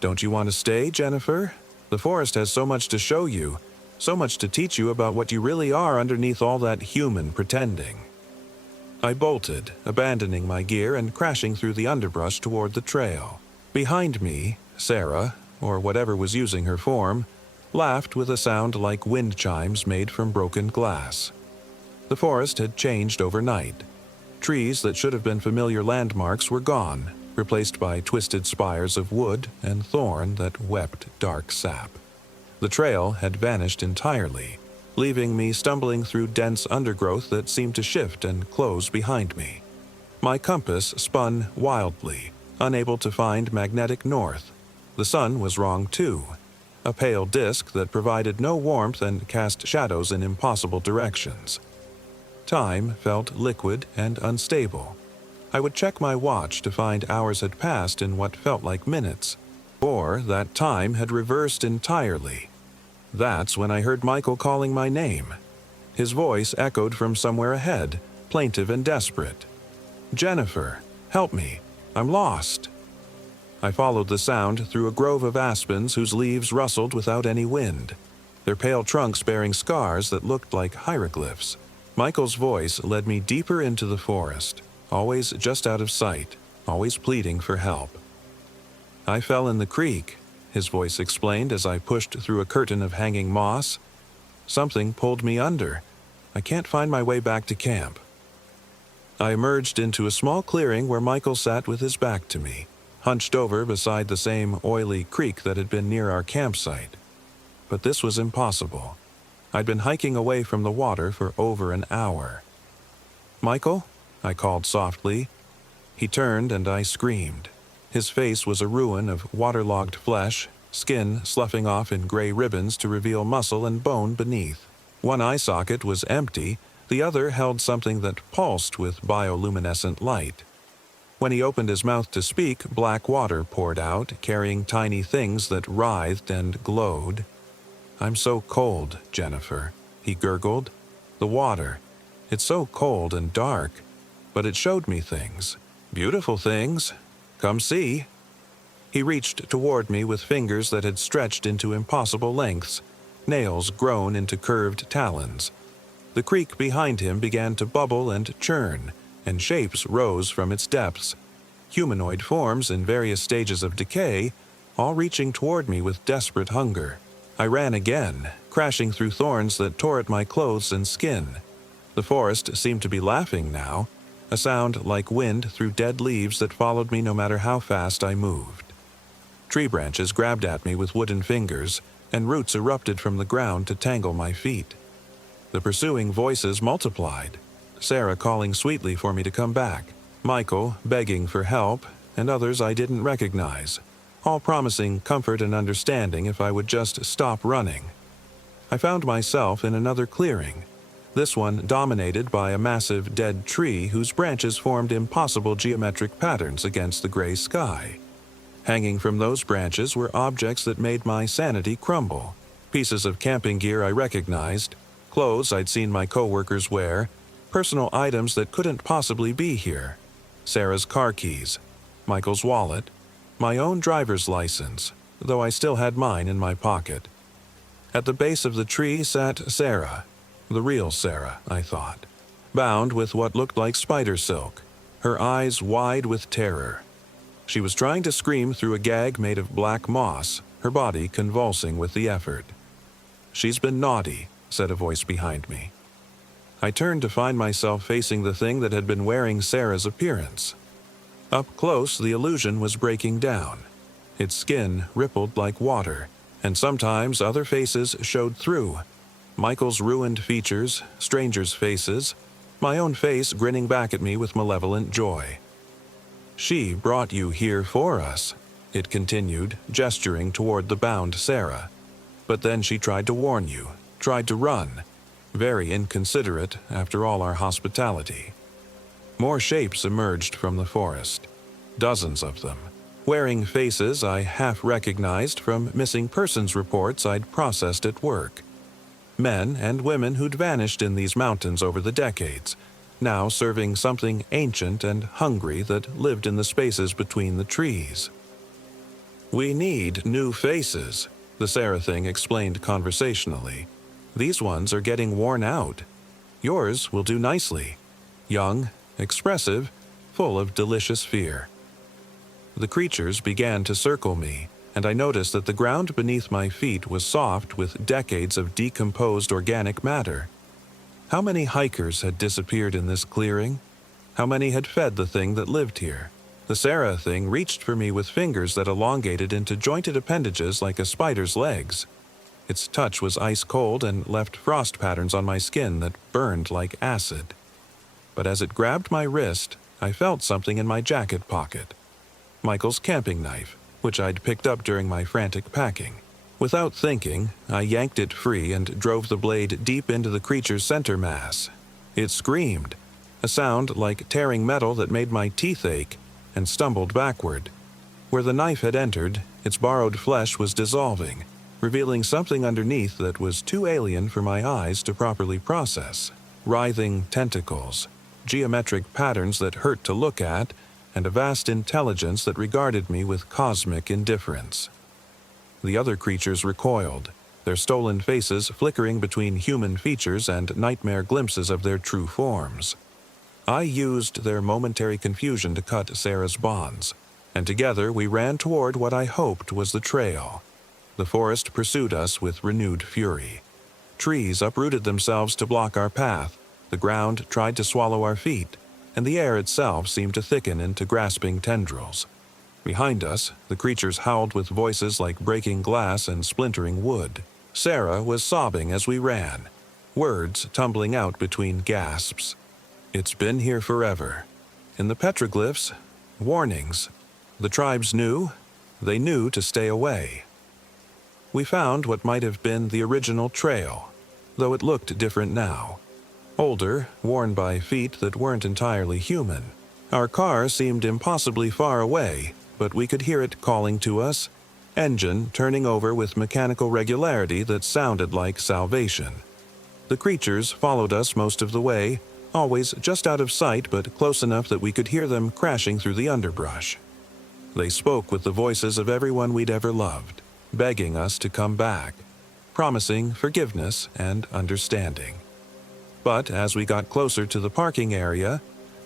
"Don't you want to stay, Jennifer? The forest has so much to show you, so much to teach you about what you really are underneath all that human pretending." I bolted, abandoning my gear and crashing through the underbrush toward the trail. Behind me, Sarah, or whatever was using her form, laughed with a sound like wind chimes made from broken glass. The forest had changed overnight. Trees that should have been familiar landmarks were gone, replaced by twisted spires of wood and thorn that wept dark sap. The trail had vanished entirely, leaving me stumbling through dense undergrowth that seemed to shift and close behind me. My compass spun wildly, unable to find magnetic north. The sun was wrong too. a pale disk that provided no warmth and cast shadows in impossible directions. Time felt liquid and unstable. I would check my watch to find hours had passed in what felt like minutes, or that time had reversed entirely. That's when I heard Michael calling my name. His voice echoed from somewhere ahead, plaintive and desperate. "Jennifer, help me. I'm lost." I followed the sound through a grove of aspens whose leaves rustled without any wind, their pale trunks bearing scars that looked like hieroglyphs. Michael's voice led me deeper into the forest, always just out of sight, always pleading for help. "I fell in the creek," his voice explained as I pushed through a curtain of hanging moss. "Something pulled me under. I can't find my way back to camp." I emerged into a small clearing where Michael sat with his back to me, hunched over beside the same oily creek that had been near our campsite. But this was impossible. I'd been hiking away from the water for over an hour. "Michael?" I called softly. He turned and I screamed. His face was a ruin of waterlogged flesh, skin sloughing off in gray ribbons to reveal muscle and bone beneath. One eye socket was empty, the other held something that pulsed with bioluminescent light. When he opened his mouth to speak, black water poured out, carrying tiny things that writhed and glowed. "I'm so cold, Jennifer," he gurgled. "The water. It's so cold and dark. But it showed me things. Beautiful things. Come see." He reached toward me with fingers that had stretched into impossible lengths, nails grown into curved talons. The creek behind him began to bubble and churn, and shapes rose from its depths. Humanoid forms in various stages of decay, all reaching toward me with desperate hunger. I ran again, crashing through thorns that tore at my clothes and skin. The forest seemed to be laughing now, a sound like wind through dead leaves that followed me no matter how fast I moved. Tree branches grabbed at me with wooden fingers, and roots erupted from the ground to tangle my feet. The pursuing voices multiplied, Sarah calling sweetly for me to come back, Michael begging for help, and others I didn't recognize, all promising comfort and understanding if I would just stop running. I found myself in another clearing, this one dominated by a massive dead tree whose branches formed impossible geometric patterns against the gray sky. Hanging from those branches were objects that made my sanity crumble, pieces of camping gear I recognized, clothes I'd seen my coworkers wear, personal items that couldn't possibly be here. Sarah's car keys, Michael's wallet, my own driver's license, though I still had mine in my pocket. At the base of the tree sat Sarah, the real Sarah, I thought, bound with what looked like spider silk, her eyes wide with terror. She was trying to scream through a gag made of black moss, her body convulsing with the effort. "She's been naughty," said a voice behind me. I turned to find myself facing the thing that had been wearing Sarah's appearance. Up close, the illusion was breaking down. Its skin rippled like water, and sometimes other faces showed through. Michael's ruined features, strangers' faces, my own face grinning back at me with malevolent joy. "She brought you here for us," it continued, gesturing toward the bound Sarah. "But then she tried to warn you, tried to run. Very inconsiderate after all our hospitality." More shapes emerged from the forest, dozens of them, wearing faces I half recognized from missing persons reports I'd processed at work. Men and women who'd vanished in these mountains over the decades, now serving something ancient and hungry that lived in the spaces between the trees. "We need new faces," the Sarah thing explained conversationally. "These ones are getting worn out. Yours will do nicely. Young, expressive, full of delicious fear." The creatures began to circle me, and I noticed that the ground beneath my feet was soft with decades of decomposed organic matter. How many hikers had disappeared in this clearing? How many had fed the thing that lived here? The Sarah thing reached for me with fingers that elongated into jointed appendages like a spider's legs. Its touch was ice cold and left frost patterns on my skin that burned like acid. But as it grabbed my wrist, I felt something in my jacket pocket. Michael's camping knife, which I'd picked up during my frantic packing. Without thinking, I yanked it free and drove the blade deep into the creature's center mass. It screamed, a sound like tearing metal that made my teeth ache, and stumbled backward. Where the knife had entered, its borrowed flesh was dissolving, revealing something underneath that was too alien for my eyes to properly process. Writhing tentacles, geometric patterns that hurt to look at, and a vast intelligence that regarded me with cosmic indifference. The other creatures recoiled, their stolen faces flickering between human features and nightmare glimpses of their true forms. I used their momentary confusion to cut Sarah's bonds, and together we ran toward what I hoped was the trail. The forest pursued us with renewed fury. Trees uprooted themselves to block our path, the ground tried to swallow our feet, and the air itself seemed to thicken into grasping tendrils. Behind us, the creatures howled with voices like breaking glass and splintering wood. Sarah was sobbing as we ran, words tumbling out between gasps. It's been here forever. In the petroglyphs, warnings. The tribes knew. They knew to stay away. We found what might have been the original trail, though it looked different now. Older, worn by feet that weren't entirely human. Our car seemed impossibly far away, but we could hear it calling to us, engine turning over with mechanical regularity that sounded like salvation. The creatures followed us most of the way, always just out of sight but close enough that we could hear them crashing through the underbrush. They spoke with the voices of everyone we'd ever loved, begging us to come back, promising forgiveness and understanding. But as we got closer to the parking area,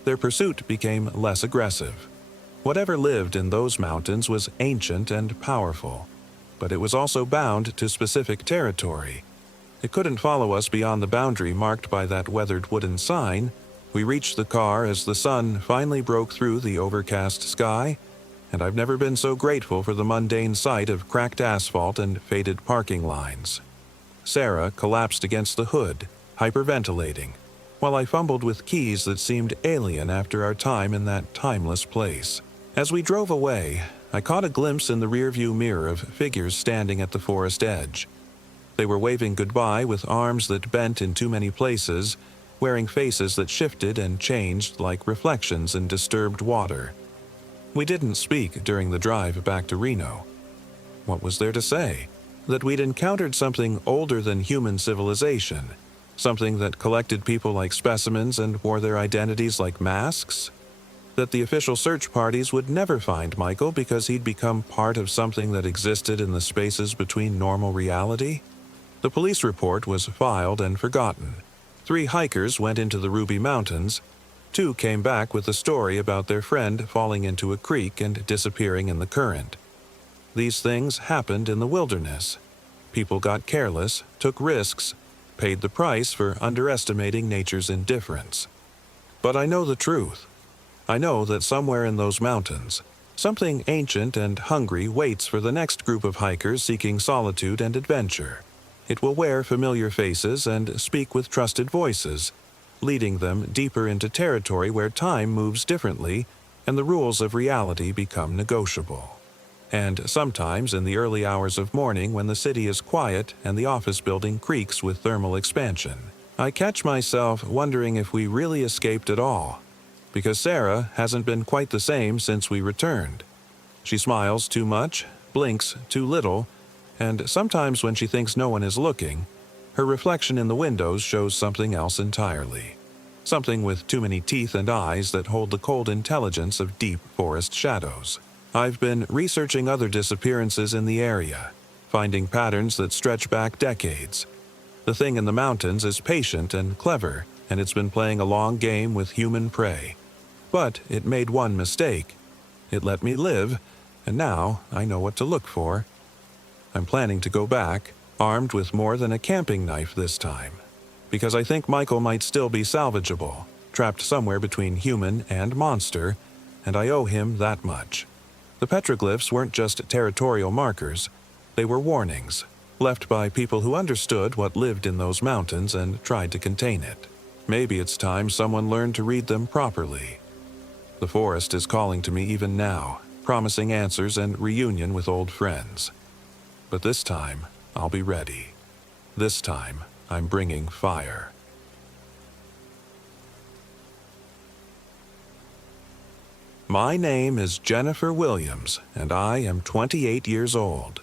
their pursuit became less aggressive. Whatever lived in those mountains was ancient and powerful, but it was also bound to specific territory. It couldn't follow us beyond the boundary marked by that weathered wooden sign. We reached the car as the sun finally broke through the overcast sky, and I've never been so grateful for the mundane sight of cracked asphalt and faded parking lines. Sarah collapsed against the hood, hyperventilating, while I fumbled with keys that seemed alien after our time in that timeless place. As we drove away, I caught a glimpse in the rearview mirror of figures standing at the forest edge. They were waving goodbye with arms that bent in too many places, wearing faces that shifted and changed like reflections in disturbed water. We didn't speak during the drive back to Reno. What was there to say? That we'd encountered something older than human civilization, something that collected people like specimens and wore their identities like masks? That the official search parties would never find Michael because he'd become part of something that existed in the spaces between normal reality? The police report was filed and forgotten. 3 hikers went into the Ruby Mountains. 2 came back with a story about their friend falling into a creek and disappearing in the current. These things happened in the wilderness. People got careless, took risks, paid the price for underestimating nature's indifference. But I know the truth. I know that somewhere in those mountains, something ancient and hungry waits for the next group of hikers seeking solitude and adventure. It will wear familiar faces and speak with trusted voices, leading them deeper into territory where time moves differently and the rules of reality become negotiable. And sometimes in the early hours of morning when the city is quiet and the office building creaks with thermal expansion, I catch myself wondering if we really escaped at all. Because Sarah hasn't been quite the same since we returned. She smiles too much, blinks too little, and sometimes when she thinks no one is looking, her reflection in the windows shows something else entirely. Something with too many teeth and eyes that hold the cold intelligence of deep forest shadows. I've been researching other disappearances in the area, finding patterns that stretch back decades. The thing in the mountains is patient and clever, and it's been playing a long game with human prey. But it made one mistake. It let me live, and now I know what to look for. I'm planning to go back, armed with more than a camping knife this time, because I think Michael might still be salvageable, trapped somewhere between human and monster, and I owe him that much. The petroglyphs weren't just territorial markers, they were warnings, left by people who understood what lived in those mountains and tried to contain it. Maybe it's time someone learned to read them properly. The forest is calling to me even now, promising answers and reunion with old friends. But this time, I'll be ready. This time, I'm bringing fire. My name is Jennifer Williams, and I am 28 years old.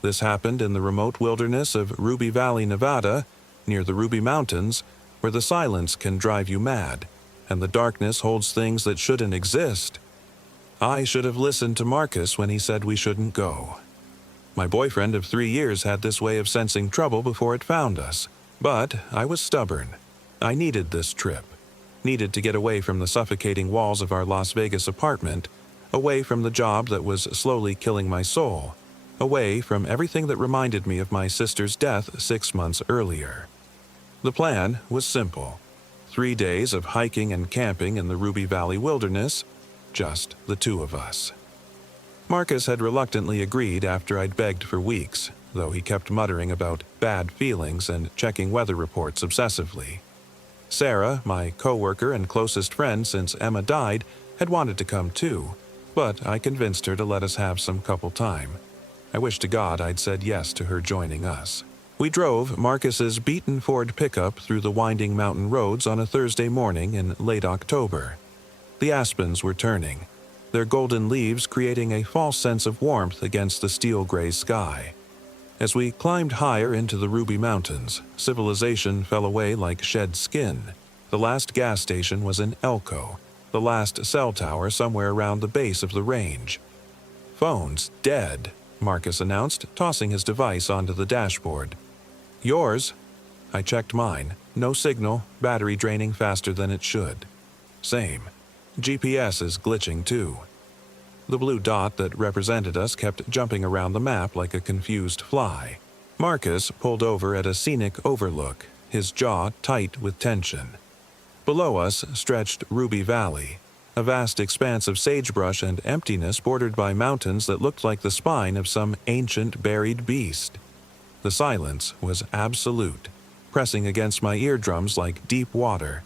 This happened in the remote wilderness of Ruby Valley, Nevada, near the Ruby Mountains, where the silence can drive you mad, and the darkness holds things that shouldn't exist. I should have listened to Marcus when he said we shouldn't go. My boyfriend of 3 years had this way of sensing trouble before it found us, but I was stubborn. I needed this trip. Needed to get away from the suffocating walls of our Las Vegas apartment, away from the job that was slowly killing my soul, away from everything that reminded me of my sister's death 6 months earlier. The plan was simple. 3 days of hiking and camping in the Ruby Valley wilderness, just the two of us. Marcus had reluctantly agreed after I'd begged for weeks, though he kept muttering about bad feelings and checking weather reports obsessively. Sarah, my co-worker and closest friend since Emma died, had wanted to come too, but I convinced her to let us have some couple time. I wish to God I'd said yes to her joining us. We drove Marcus's beaten Ford pickup through the winding mountain roads on a Thursday morning in late October. The aspens were turning, their golden leaves creating a false sense of warmth against the steel-gray sky. As we climbed higher into the Ruby Mountains, civilization fell away like shed skin. The last gas station was in Elko, the last cell tower somewhere around the base of the range. "Phone's dead," Marcus announced, tossing his device onto the dashboard. "Yours?" I checked mine. No signal, battery draining faster than it should. Same. GPS is glitching too. The blue dot that represented us kept jumping around the map like a confused fly. Marcus pulled over at a scenic overlook, his jaw tight with tension. Below us stretched Ruby Valley, a vast expanse of sagebrush and emptiness bordered by mountains that looked like the spine of some ancient buried beast. The silence was absolute, pressing against my eardrums like deep water.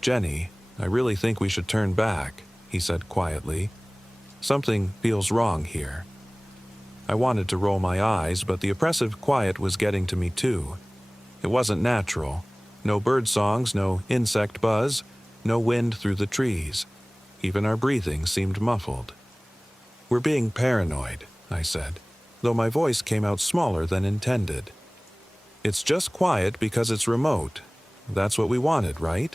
"Jenny, I really think we should turn back," he said quietly. "Something feels wrong here." I wanted to roll my eyes, but the oppressive quiet was getting to me too. It wasn't natural. No bird songs, no insect buzz, no wind through the trees. Even our breathing seemed muffled. "We're being paranoid," I said, though my voice came out smaller than intended. "It's just quiet because it's remote. That's what we wanted, right?"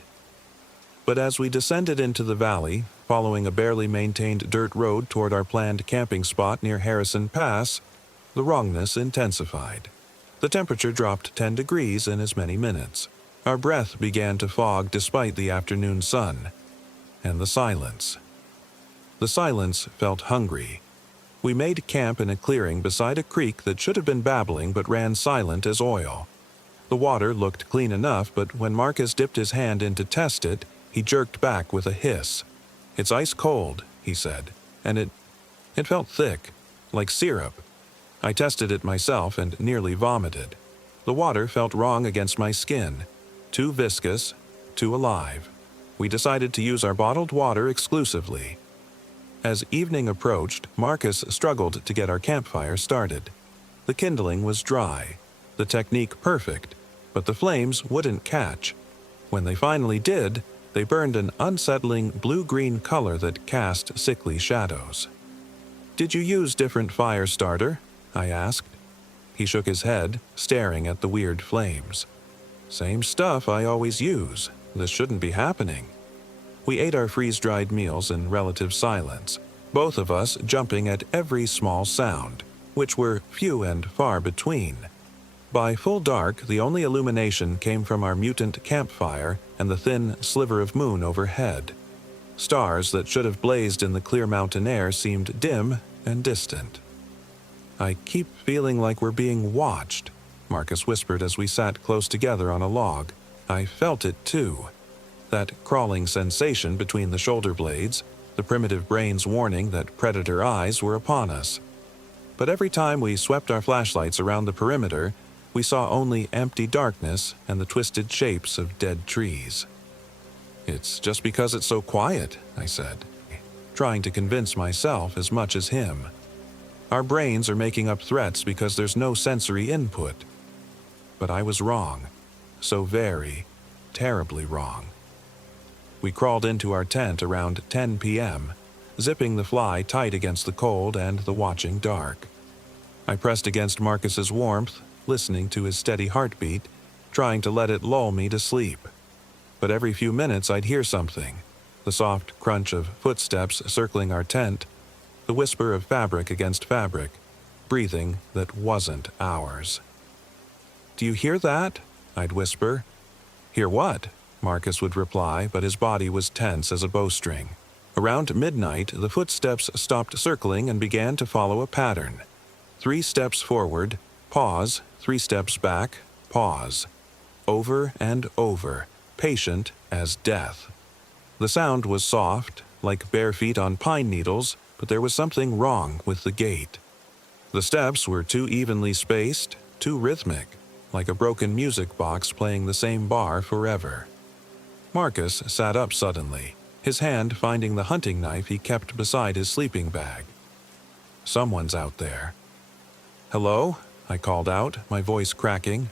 But as we descended into the valley, following a barely maintained dirt road toward our planned camping spot near Harrison Pass, the wrongness intensified. The temperature dropped 10 degrees in as many minutes. Our breath began to fog despite the afternoon sun. And the silence. The silence felt hungry. We made camp in a clearing beside a creek that should have been babbling but ran silent as oil. The water looked clean enough, but when Marcus dipped his hand in to test it, he jerked back with a hiss. "It's ice cold," he said, and it felt thick, like syrup. I tested it myself and nearly vomited. The water felt wrong against my skin, too viscous, too alive. We decided to use our bottled water exclusively. As evening approached, Marcus struggled to get our campfire started. The kindling was dry, the technique perfect, but the flames wouldn't catch. When they finally did, they burned an unsettling blue-green color that cast sickly shadows. "Did you use different fire starter?" I asked. He shook his head, staring at the weird flames. "Same stuff I always use. This shouldn't be happening." We ate our freeze-dried meals in relative silence, both of us jumping at every small sound, which were few and far between. By full dark, the only illumination came from our mutant campfire and the thin sliver of moon overhead. Stars that should have blazed in the clear mountain air seemed dim and distant. "I keep feeling like we're being watched," Marcus whispered as we sat close together on a log. I felt it too. That crawling sensation between the shoulder blades, the primitive brain's warning that predator eyes were upon us. But every time we swept our flashlights around the perimeter, we saw only empty darkness and the twisted shapes of dead trees. "It's just because it's so quiet," I said, trying to convince myself as much as him. Our brains are making up threats because there's no sensory input. But I was wrong. So very, terribly wrong. We crawled into our tent around 10 p.m., zipping the fly tight against the cold and the watching dark. I pressed against Marcus's warmth, listening to his steady heartbeat, trying to let it lull me to sleep. But every few minutes I'd hear something, the soft crunch of footsteps circling our tent, the whisper of fabric against fabric, breathing that wasn't ours. "Do you hear that?" I'd whisper. "Hear what?" Marcus would reply, but his body was tense as a bowstring. Around midnight, the footsteps stopped circling and began to follow a pattern. 3 steps forward, pause, 3 steps back, pause. Over and over, patient as death. The sound was soft, like bare feet on pine needles, but there was something wrong with the gait. The steps were too evenly spaced, too rhythmic, like a broken music box playing the same bar forever. Marcus sat up suddenly, his hand finding the hunting knife he kept beside his sleeping bag. "Someone's out there." "Hello?" I called out, my voice cracking.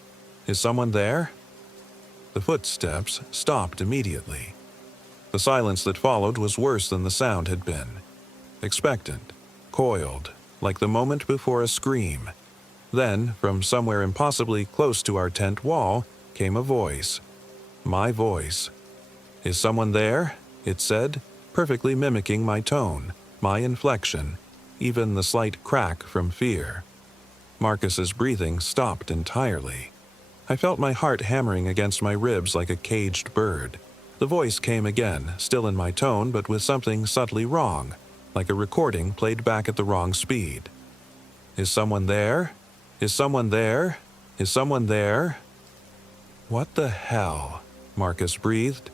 "Is someone there?" The footsteps stopped immediately. The silence that followed was worse than the sound had been. Expectant, coiled, like the moment before a scream. Then, from somewhere impossibly close to our tent wall, came a voice. My voice. "Is someone there?" it said, perfectly mimicking my tone, my inflection, even the slight crack from fear. Marcus's breathing stopped entirely. I felt my heart hammering against my ribs like a caged bird. The voice came again, still in my tone, but with something subtly wrong, like a recording played back at the wrong speed. "Is someone there? Is someone there? Is someone there?" "What the hell?" Marcus breathed.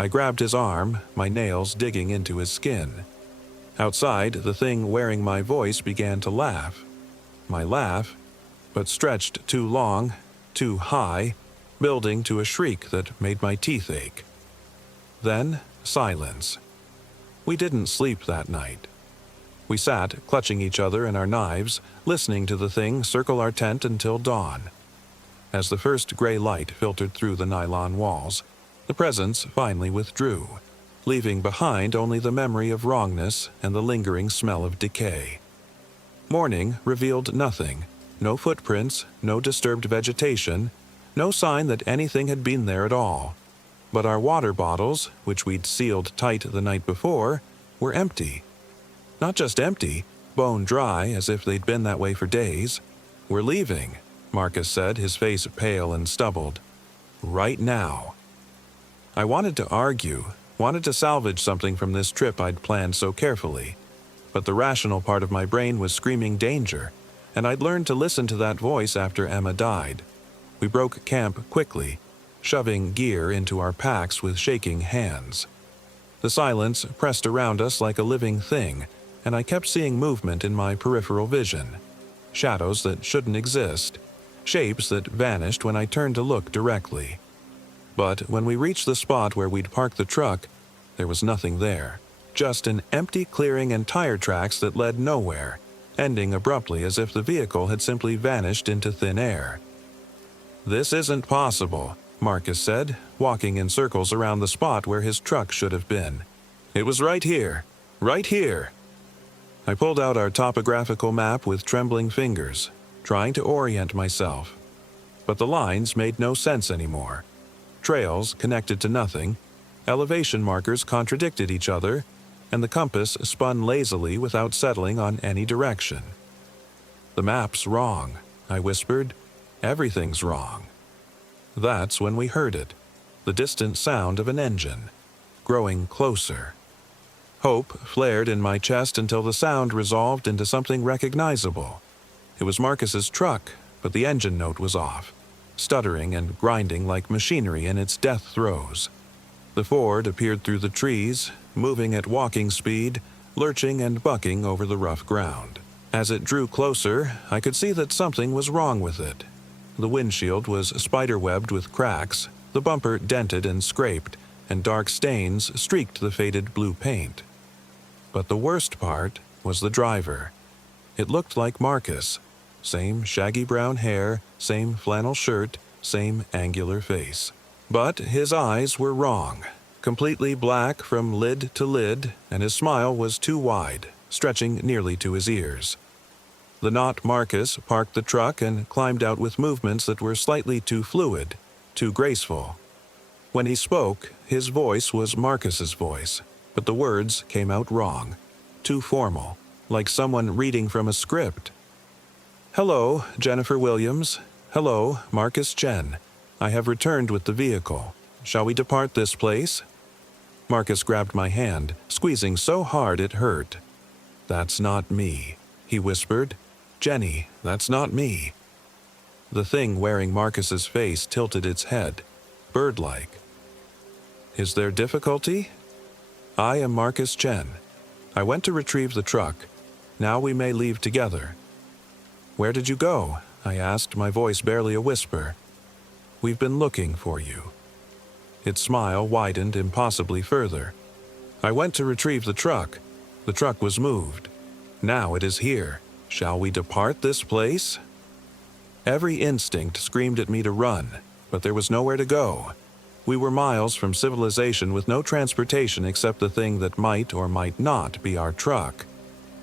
I grabbed his arm, my nails digging into his skin. Outside, the thing wearing my voice began to laugh. My laugh, but stretched too long, too high, building to a shriek that made my teeth ache. Then, silence. We didn't sleep that night. We sat, clutching each other and our knives, listening to the thing circle our tent until dawn. As the first gray light filtered through the nylon walls, the presence finally withdrew, leaving behind only the memory of wrongness and the lingering smell of decay. Morning revealed nothing, no footprints, no disturbed vegetation, no sign that anything had been there at all. But our water bottles, which we'd sealed tight the night before, were empty. Not just empty, bone dry as if they'd been that way for days. "We're leaving," Marcus said, his face pale and stubbled. "Right now." I wanted to argue, wanted to salvage something from this trip I'd planned so carefully. But the rational part of my brain was screaming danger, and I'd learned to listen to that voice after Emma died. We broke camp quickly, shoving gear into our packs with shaking hands. The silence pressed around us like a living thing, and I kept seeing movement in my peripheral vision. Shadows that shouldn't exist, shapes that vanished when I turned to look directly. But when we reached the spot where we'd parked the truck, there was nothing there. Just an empty clearing and tire tracks that led nowhere, ending abruptly as if the vehicle had simply vanished into thin air. "This isn't possible," Marcus said, walking in circles around the spot where his truck should have been. "It was right here. Right here." I pulled out our topographical map with trembling fingers, trying to orient myself. But the lines made no sense anymore. Trails connected to nothing, elevation markers contradicted each other, and the compass spun lazily without settling on any direction. "The map's wrong," I whispered. "Everything's wrong." That's when we heard it, the distant sound of an engine, growing closer. Hope flared in my chest until the sound resolved into something recognizable. It was Marcus's truck, but the engine note was off, stuttering and grinding like machinery in its death throes. The Ford appeared through the trees, moving at walking speed, lurching and bucking over the rough ground. As it drew closer, I could see that something was wrong with it. The windshield was spiderwebbed with cracks, the bumper dented and scraped, and dark stains streaked the faded blue paint. But the worst part was the driver. It looked like Marcus. Same shaggy brown hair, same flannel shirt, same angular face. But his eyes were wrong. Completely black from lid to lid, and his smile was too wide, stretching nearly to his ears. The not Marcus parked the truck and climbed out with movements that were slightly too fluid, too graceful. When he spoke, his voice was Marcus's voice, but the words came out wrong, too formal, like someone reading from a script. "Hello, Jennifer Williams. Hello, Marcus Chen. I have returned with the vehicle. Shall we depart this place?" Marcus grabbed my hand, squeezing so hard it hurt. "That's not me," he whispered. "Jenny, that's not me." The thing wearing Marcus's face tilted its head, bird-like. "Is there difficulty?" "I am Marcus Chen. I went to retrieve the truck. Now we may leave together." "Where did you go?" I asked, my voice barely a whisper. "We've been looking for you." Its smile widened impossibly further. "I went to retrieve the truck. The truck was moved. Now it is here. Shall we depart this place?" Every instinct screamed at me to run, but there was nowhere to go. We were miles from civilization with no transportation except the thing that might or might not be our truck.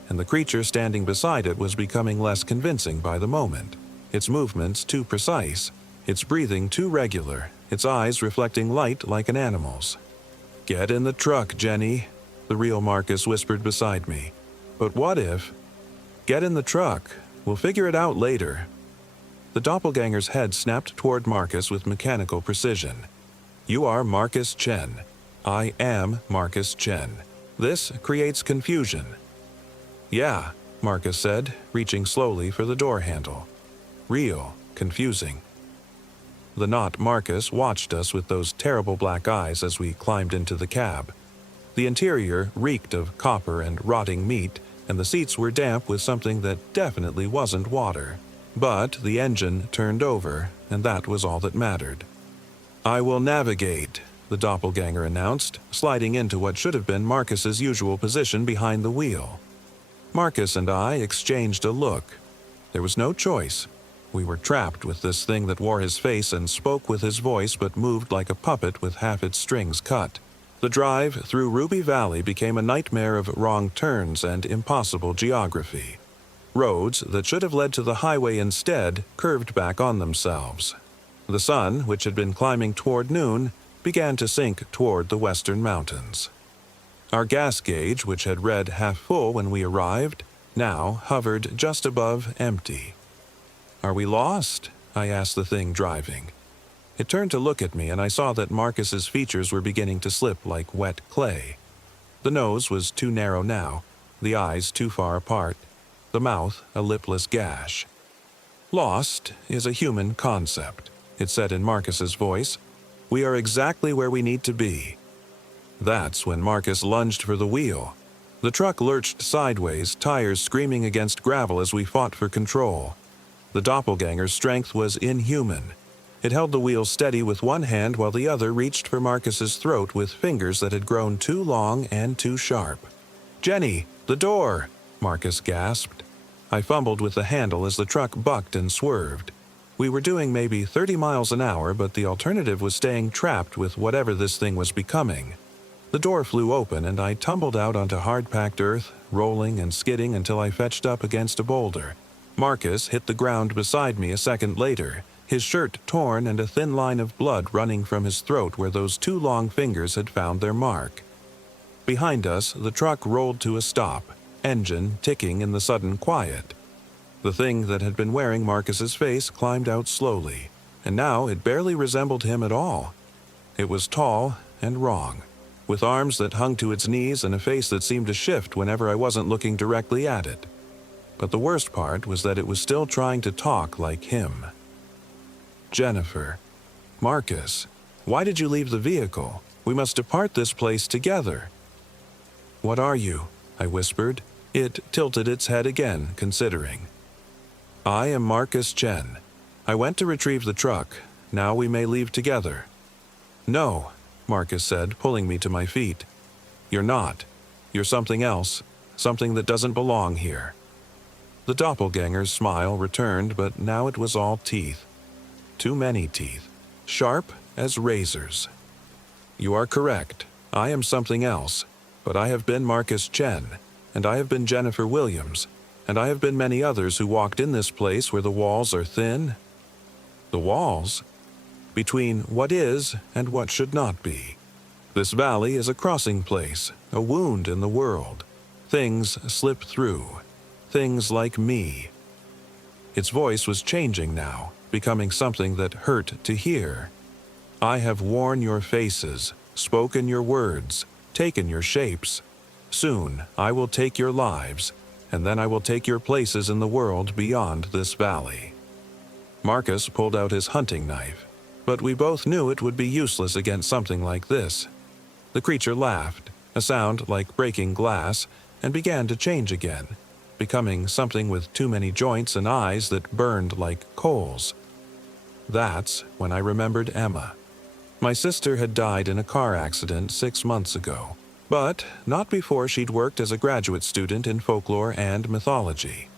And the creature standing beside it was becoming less convincing by the moment. Its movements too precise, its breathing too regular, its eyes reflecting light like an animal's. "Get in the truck, Jenny," the real Marcus whispered beside me. "But what if—" "Get in the truck. We'll figure it out later." The doppelganger's head snapped toward Marcus with mechanical precision. "You are Marcus Chen. I am Marcus Chen. This creates confusion." "Yeah," Marcus said, reaching slowly for the door handle. "Real confusing." The not Marcus watched us with those terrible black eyes as we climbed into the cab. The interior reeked of copper and rotting meat, and the seats were damp with something that definitely wasn't water. But the engine turned over, and that was all that mattered. "I will navigate," the doppelganger announced, sliding into what should have been Marcus's usual position behind the wheel. Marcus and I exchanged a look. There was no choice. We were trapped with this thing that wore his face and spoke with his voice but moved like a puppet with half its strings cut. The drive through Ruby Valley became a nightmare of wrong turns and impossible geography. Roads that should have led to the highway instead curved back on themselves. The sun, which had been climbing toward noon, began to sink toward the western mountains. Our gas gauge, which had read half full when we arrived, now hovered just above empty. "Are we lost?" I asked the thing driving. It turned to look at me, and I saw that Marcus's features were beginning to slip like wet clay. The nose was too narrow now, the eyes too far apart, the mouth a lipless gash. "Lost is a human concept," it said in Marcus's voice. "We are exactly where we need to be." That's when Marcus lunged for the wheel. The truck lurched sideways, tires screaming against gravel as we fought for control. The doppelganger's strength was inhuman. It held the wheel steady with one hand while the other reached for Marcus's throat with fingers that had grown too long and too sharp. "Jenny, the door!" Marcus gasped. I fumbled with the handle as the truck bucked and swerved. We were doing maybe 30 miles an hour, but the alternative was staying trapped with whatever this thing was becoming. The door flew open and I tumbled out onto hard-packed earth, rolling and skidding until I fetched up against a boulder. Marcus hit the ground beside me a second later, his shirt torn and a thin line of blood running from his throat where those two long fingers had found their mark. Behind us, the truck rolled to a stop, engine ticking in the sudden quiet. The thing that had been wearing Marcus's face climbed out slowly, and now it barely resembled him at all. It was tall and wrong, with arms that hung to its knees and a face that seemed to shift whenever I wasn't looking directly at it. But the worst part was that it was still trying to talk like him. "Jennifer. Marcus, why did you leave the vehicle? We must depart this place together." "What are you?" I whispered. It tilted its head again, considering. "I am Marcus Chen. I went to retrieve the truck. Now we may leave together." "No," Marcus said, pulling me to my feet. "You're not. You're something else, something that doesn't belong here." The doppelganger's smile returned, but now it was all teeth. Too many teeth, sharp as razors. You are correct. I am something else, but I have been Marcus Chen, and I have been Jennifer Williams, and I have been many others who walked in this place where the walls are thin. The walls? Between what is and what should not be. This valley is a crossing place, a wound in the world. Things slip through. Things like me. Its voice was changing now, becoming something that hurt to hear. I have worn your faces, spoken your words, taken your shapes. Soon I will take your lives, and then I will take your places in the world beyond this valley. Marcus pulled out his hunting knife, but we both knew it would be useless against something like this. The creature laughed, a sound like breaking glass, and began to change again, becoming something with too many joints and eyes that burned like coals. That's when I remembered Emma. My sister had died in a car accident 6 months ago, but not before she'd worked as a graduate student in folklore and mythology.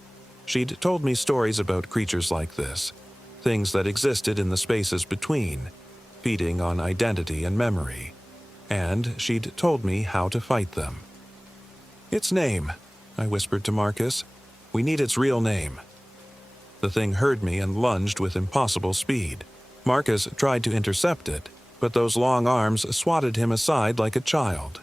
She'd told me stories about creatures like this, things that existed in the spaces between, feeding on identity and memory, and she'd told me how to fight them. "Its name," I whispered to Marcus. "We need its real name." The thing heard me and lunged with impossible speed. Marcus tried to intercept it, but those long arms swatted him aside like a child.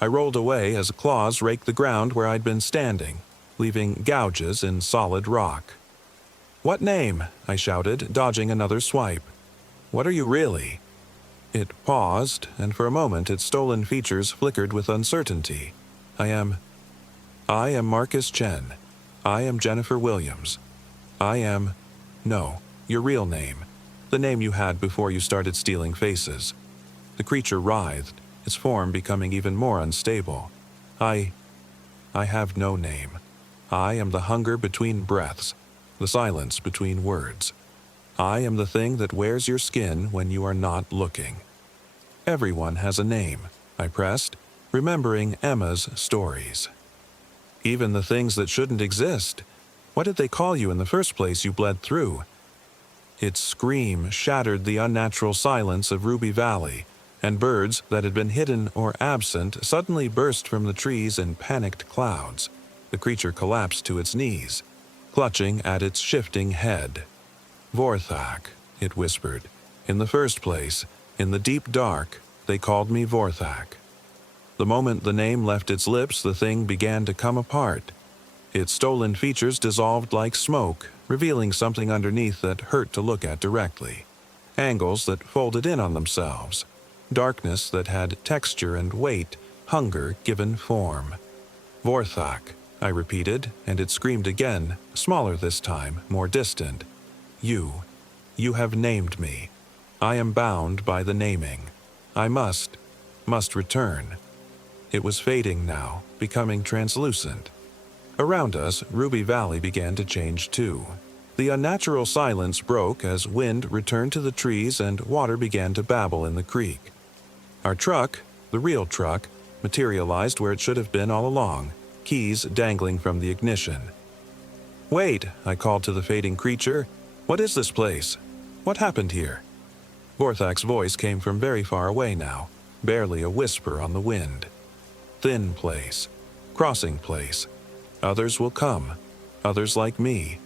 I rolled away as claws raked the ground where I'd been standing, leaving gouges in solid rock. "What name?" I shouted, dodging another swipe. "What are you really?" It paused, and for a moment its stolen features flickered with uncertainty. I am Marcus Chen. I am Jennifer Williams. No, your real name. The name you had before you started stealing faces." The creature writhed, its form becoming even more unstable. I have no name. I am the hunger between breaths, the silence between words. I am the thing that wears your skin when you are not looking. "Everyone has a name," I pressed, remembering Emma's stories. "Even the things that shouldn't exist. What did they call you in the first place you bled through?" Its scream shattered the unnatural silence of Ruby Valley, and birds that had been hidden or absent suddenly burst from the trees in panicked clouds. The creature collapsed to its knees, clutching at its shifting head. "Vorthak," it whispered. "In the first place, in the deep dark, they called me Vorthak." The moment the name left its lips, the thing began to come apart. Its stolen features dissolved like smoke, revealing something underneath that hurt to look at directly. Angles that folded in on themselves. Darkness that had texture and weight, hunger given form. "Vorthak," I repeated, and it screamed again, smaller this time, more distant. You have named me. I am bound by the naming. I must return." It was fading now, becoming translucent. Around us, Ruby Valley began to change too. The unnatural silence broke as wind returned to the trees and water began to babble in the creek. Our truck, the real truck, materialized where it should have been all along, keys dangling from the ignition. "Wait," I called to the fading creature. "What is this place? What happened here?" Vorthak's voice came from very far away now, barely a whisper on the wind. "Thin place. Crossing place. Others will come. Others like me.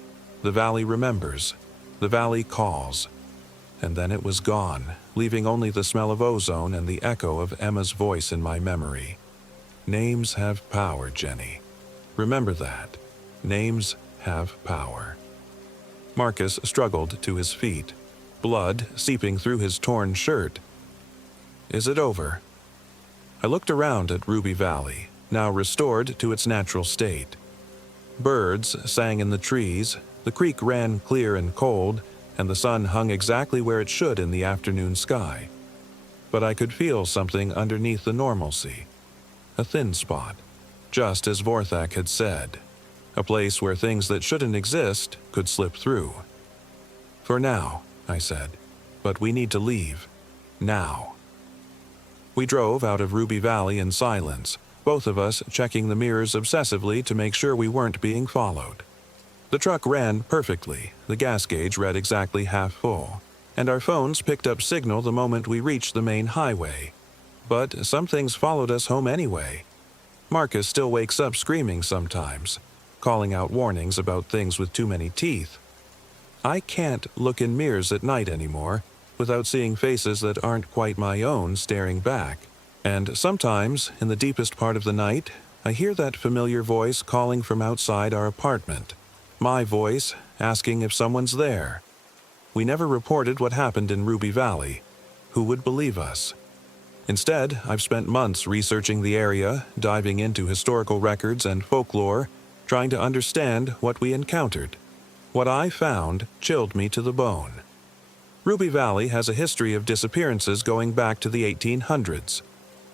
The valley remembers. The valley calls." And then it was gone, leaving only the smell of ozone and the echo of Emma's voice in my memory. Names have power, Jenny. Remember that. Names have power. Marcus struggled to his feet, blood seeping through his torn shirt. "Is it over?" I looked around at Ruby Valley, now restored to its natural state. Birds sang in the trees, the creek ran clear and cold, and the sun hung exactly where it should in the afternoon sky. But I could feel something underneath the normalcy. A thin spot, just as Vorthak had said. A place where things that shouldn't exist could slip through. "For now," I said, "but we need to leave. Now." We drove out of Ruby Valley in silence, both of us checking the mirrors obsessively to make sure we weren't being followed. The truck ran perfectly, the gas gauge read exactly half full, and our phones picked up signal the moment we reached the main highway. But some things followed us home anyway. Marcus still wakes up screaming sometimes, calling out warnings about things with too many teeth. I can't look in mirrors at night anymore without seeing faces that aren't quite my own staring back. And sometimes, in the deepest part of the night, I hear that familiar voice calling from outside our apartment. My voice, asking if someone's there. We never reported what happened in Ruby Valley. Who would believe us? Instead, I've spent months researching the area, diving into historical records and folklore, trying to understand what we encountered. What I found chilled me to the bone. Ruby Valley has a history of disappearances going back to the 1800s.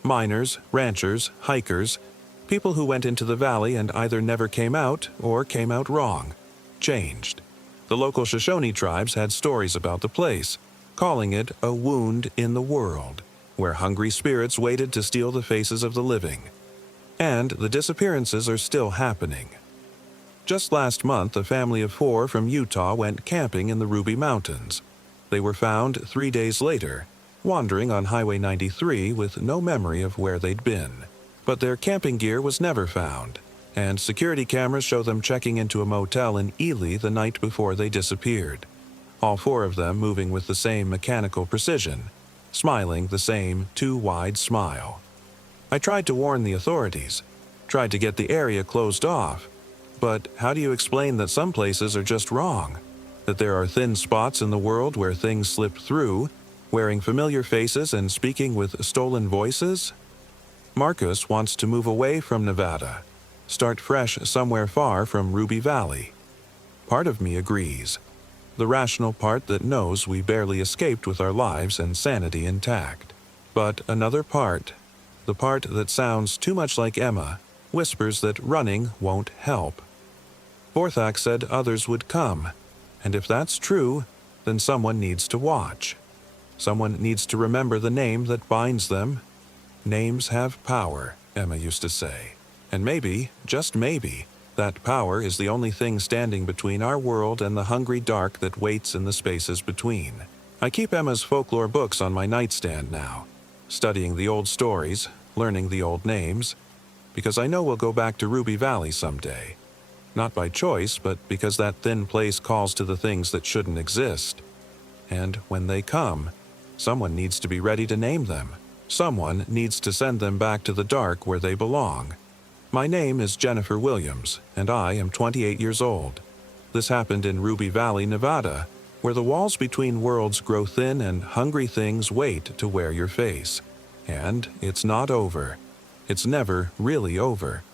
Miners, ranchers, hikers, people who went into the valley and either never came out or came out wrong, changed. The local Shoshone tribes had stories about the place, calling it a wound in the world, where hungry spirits waited to steal the faces of the living. And the disappearances are still happening. Just last month, a family of 4 from Utah went camping in the Ruby Mountains. They were found 3 days later, wandering on Highway 93 with no memory of where they'd been. But their camping gear was never found, and security cameras show them checking into a motel in Ely the night before they disappeared. All 4 of them moving with the same mechanical precision, smiling the same too wide smile. I tried to warn the authorities, tried to get the area closed off, but how do you explain that some places are just wrong? That there are thin spots in the world where things slip through, wearing familiar faces and speaking with stolen voices? Marcus wants to move away from Nevada, start fresh somewhere far from Ruby Valley. Part of me agrees. The rational part that knows we barely escaped with our lives and sanity intact. But another part, the part that sounds too much like Emma, whispers that running won't help. Vorthak said others would come, and if that's true, then someone needs to watch. Someone needs to remember the name that binds them. Names have power, Emma used to say. And maybe, just maybe, that power is the only thing standing between our world and the hungry dark that waits in the spaces between. I keep Emma's folklore books on my nightstand now, studying the old stories, learning the old names, because I know we'll go back to Ruby Valley someday. Not by choice, but because that thin place calls to the things that shouldn't exist. And when they come, someone needs to be ready to name them. Someone needs to send them back to the dark where they belong. My name is Jennifer Williams, and I am 28 years old. This happened in Ruby Valley, Nevada, where the walls between worlds grow thin and hungry things wait to wear your face. And it's not over. It's never really over.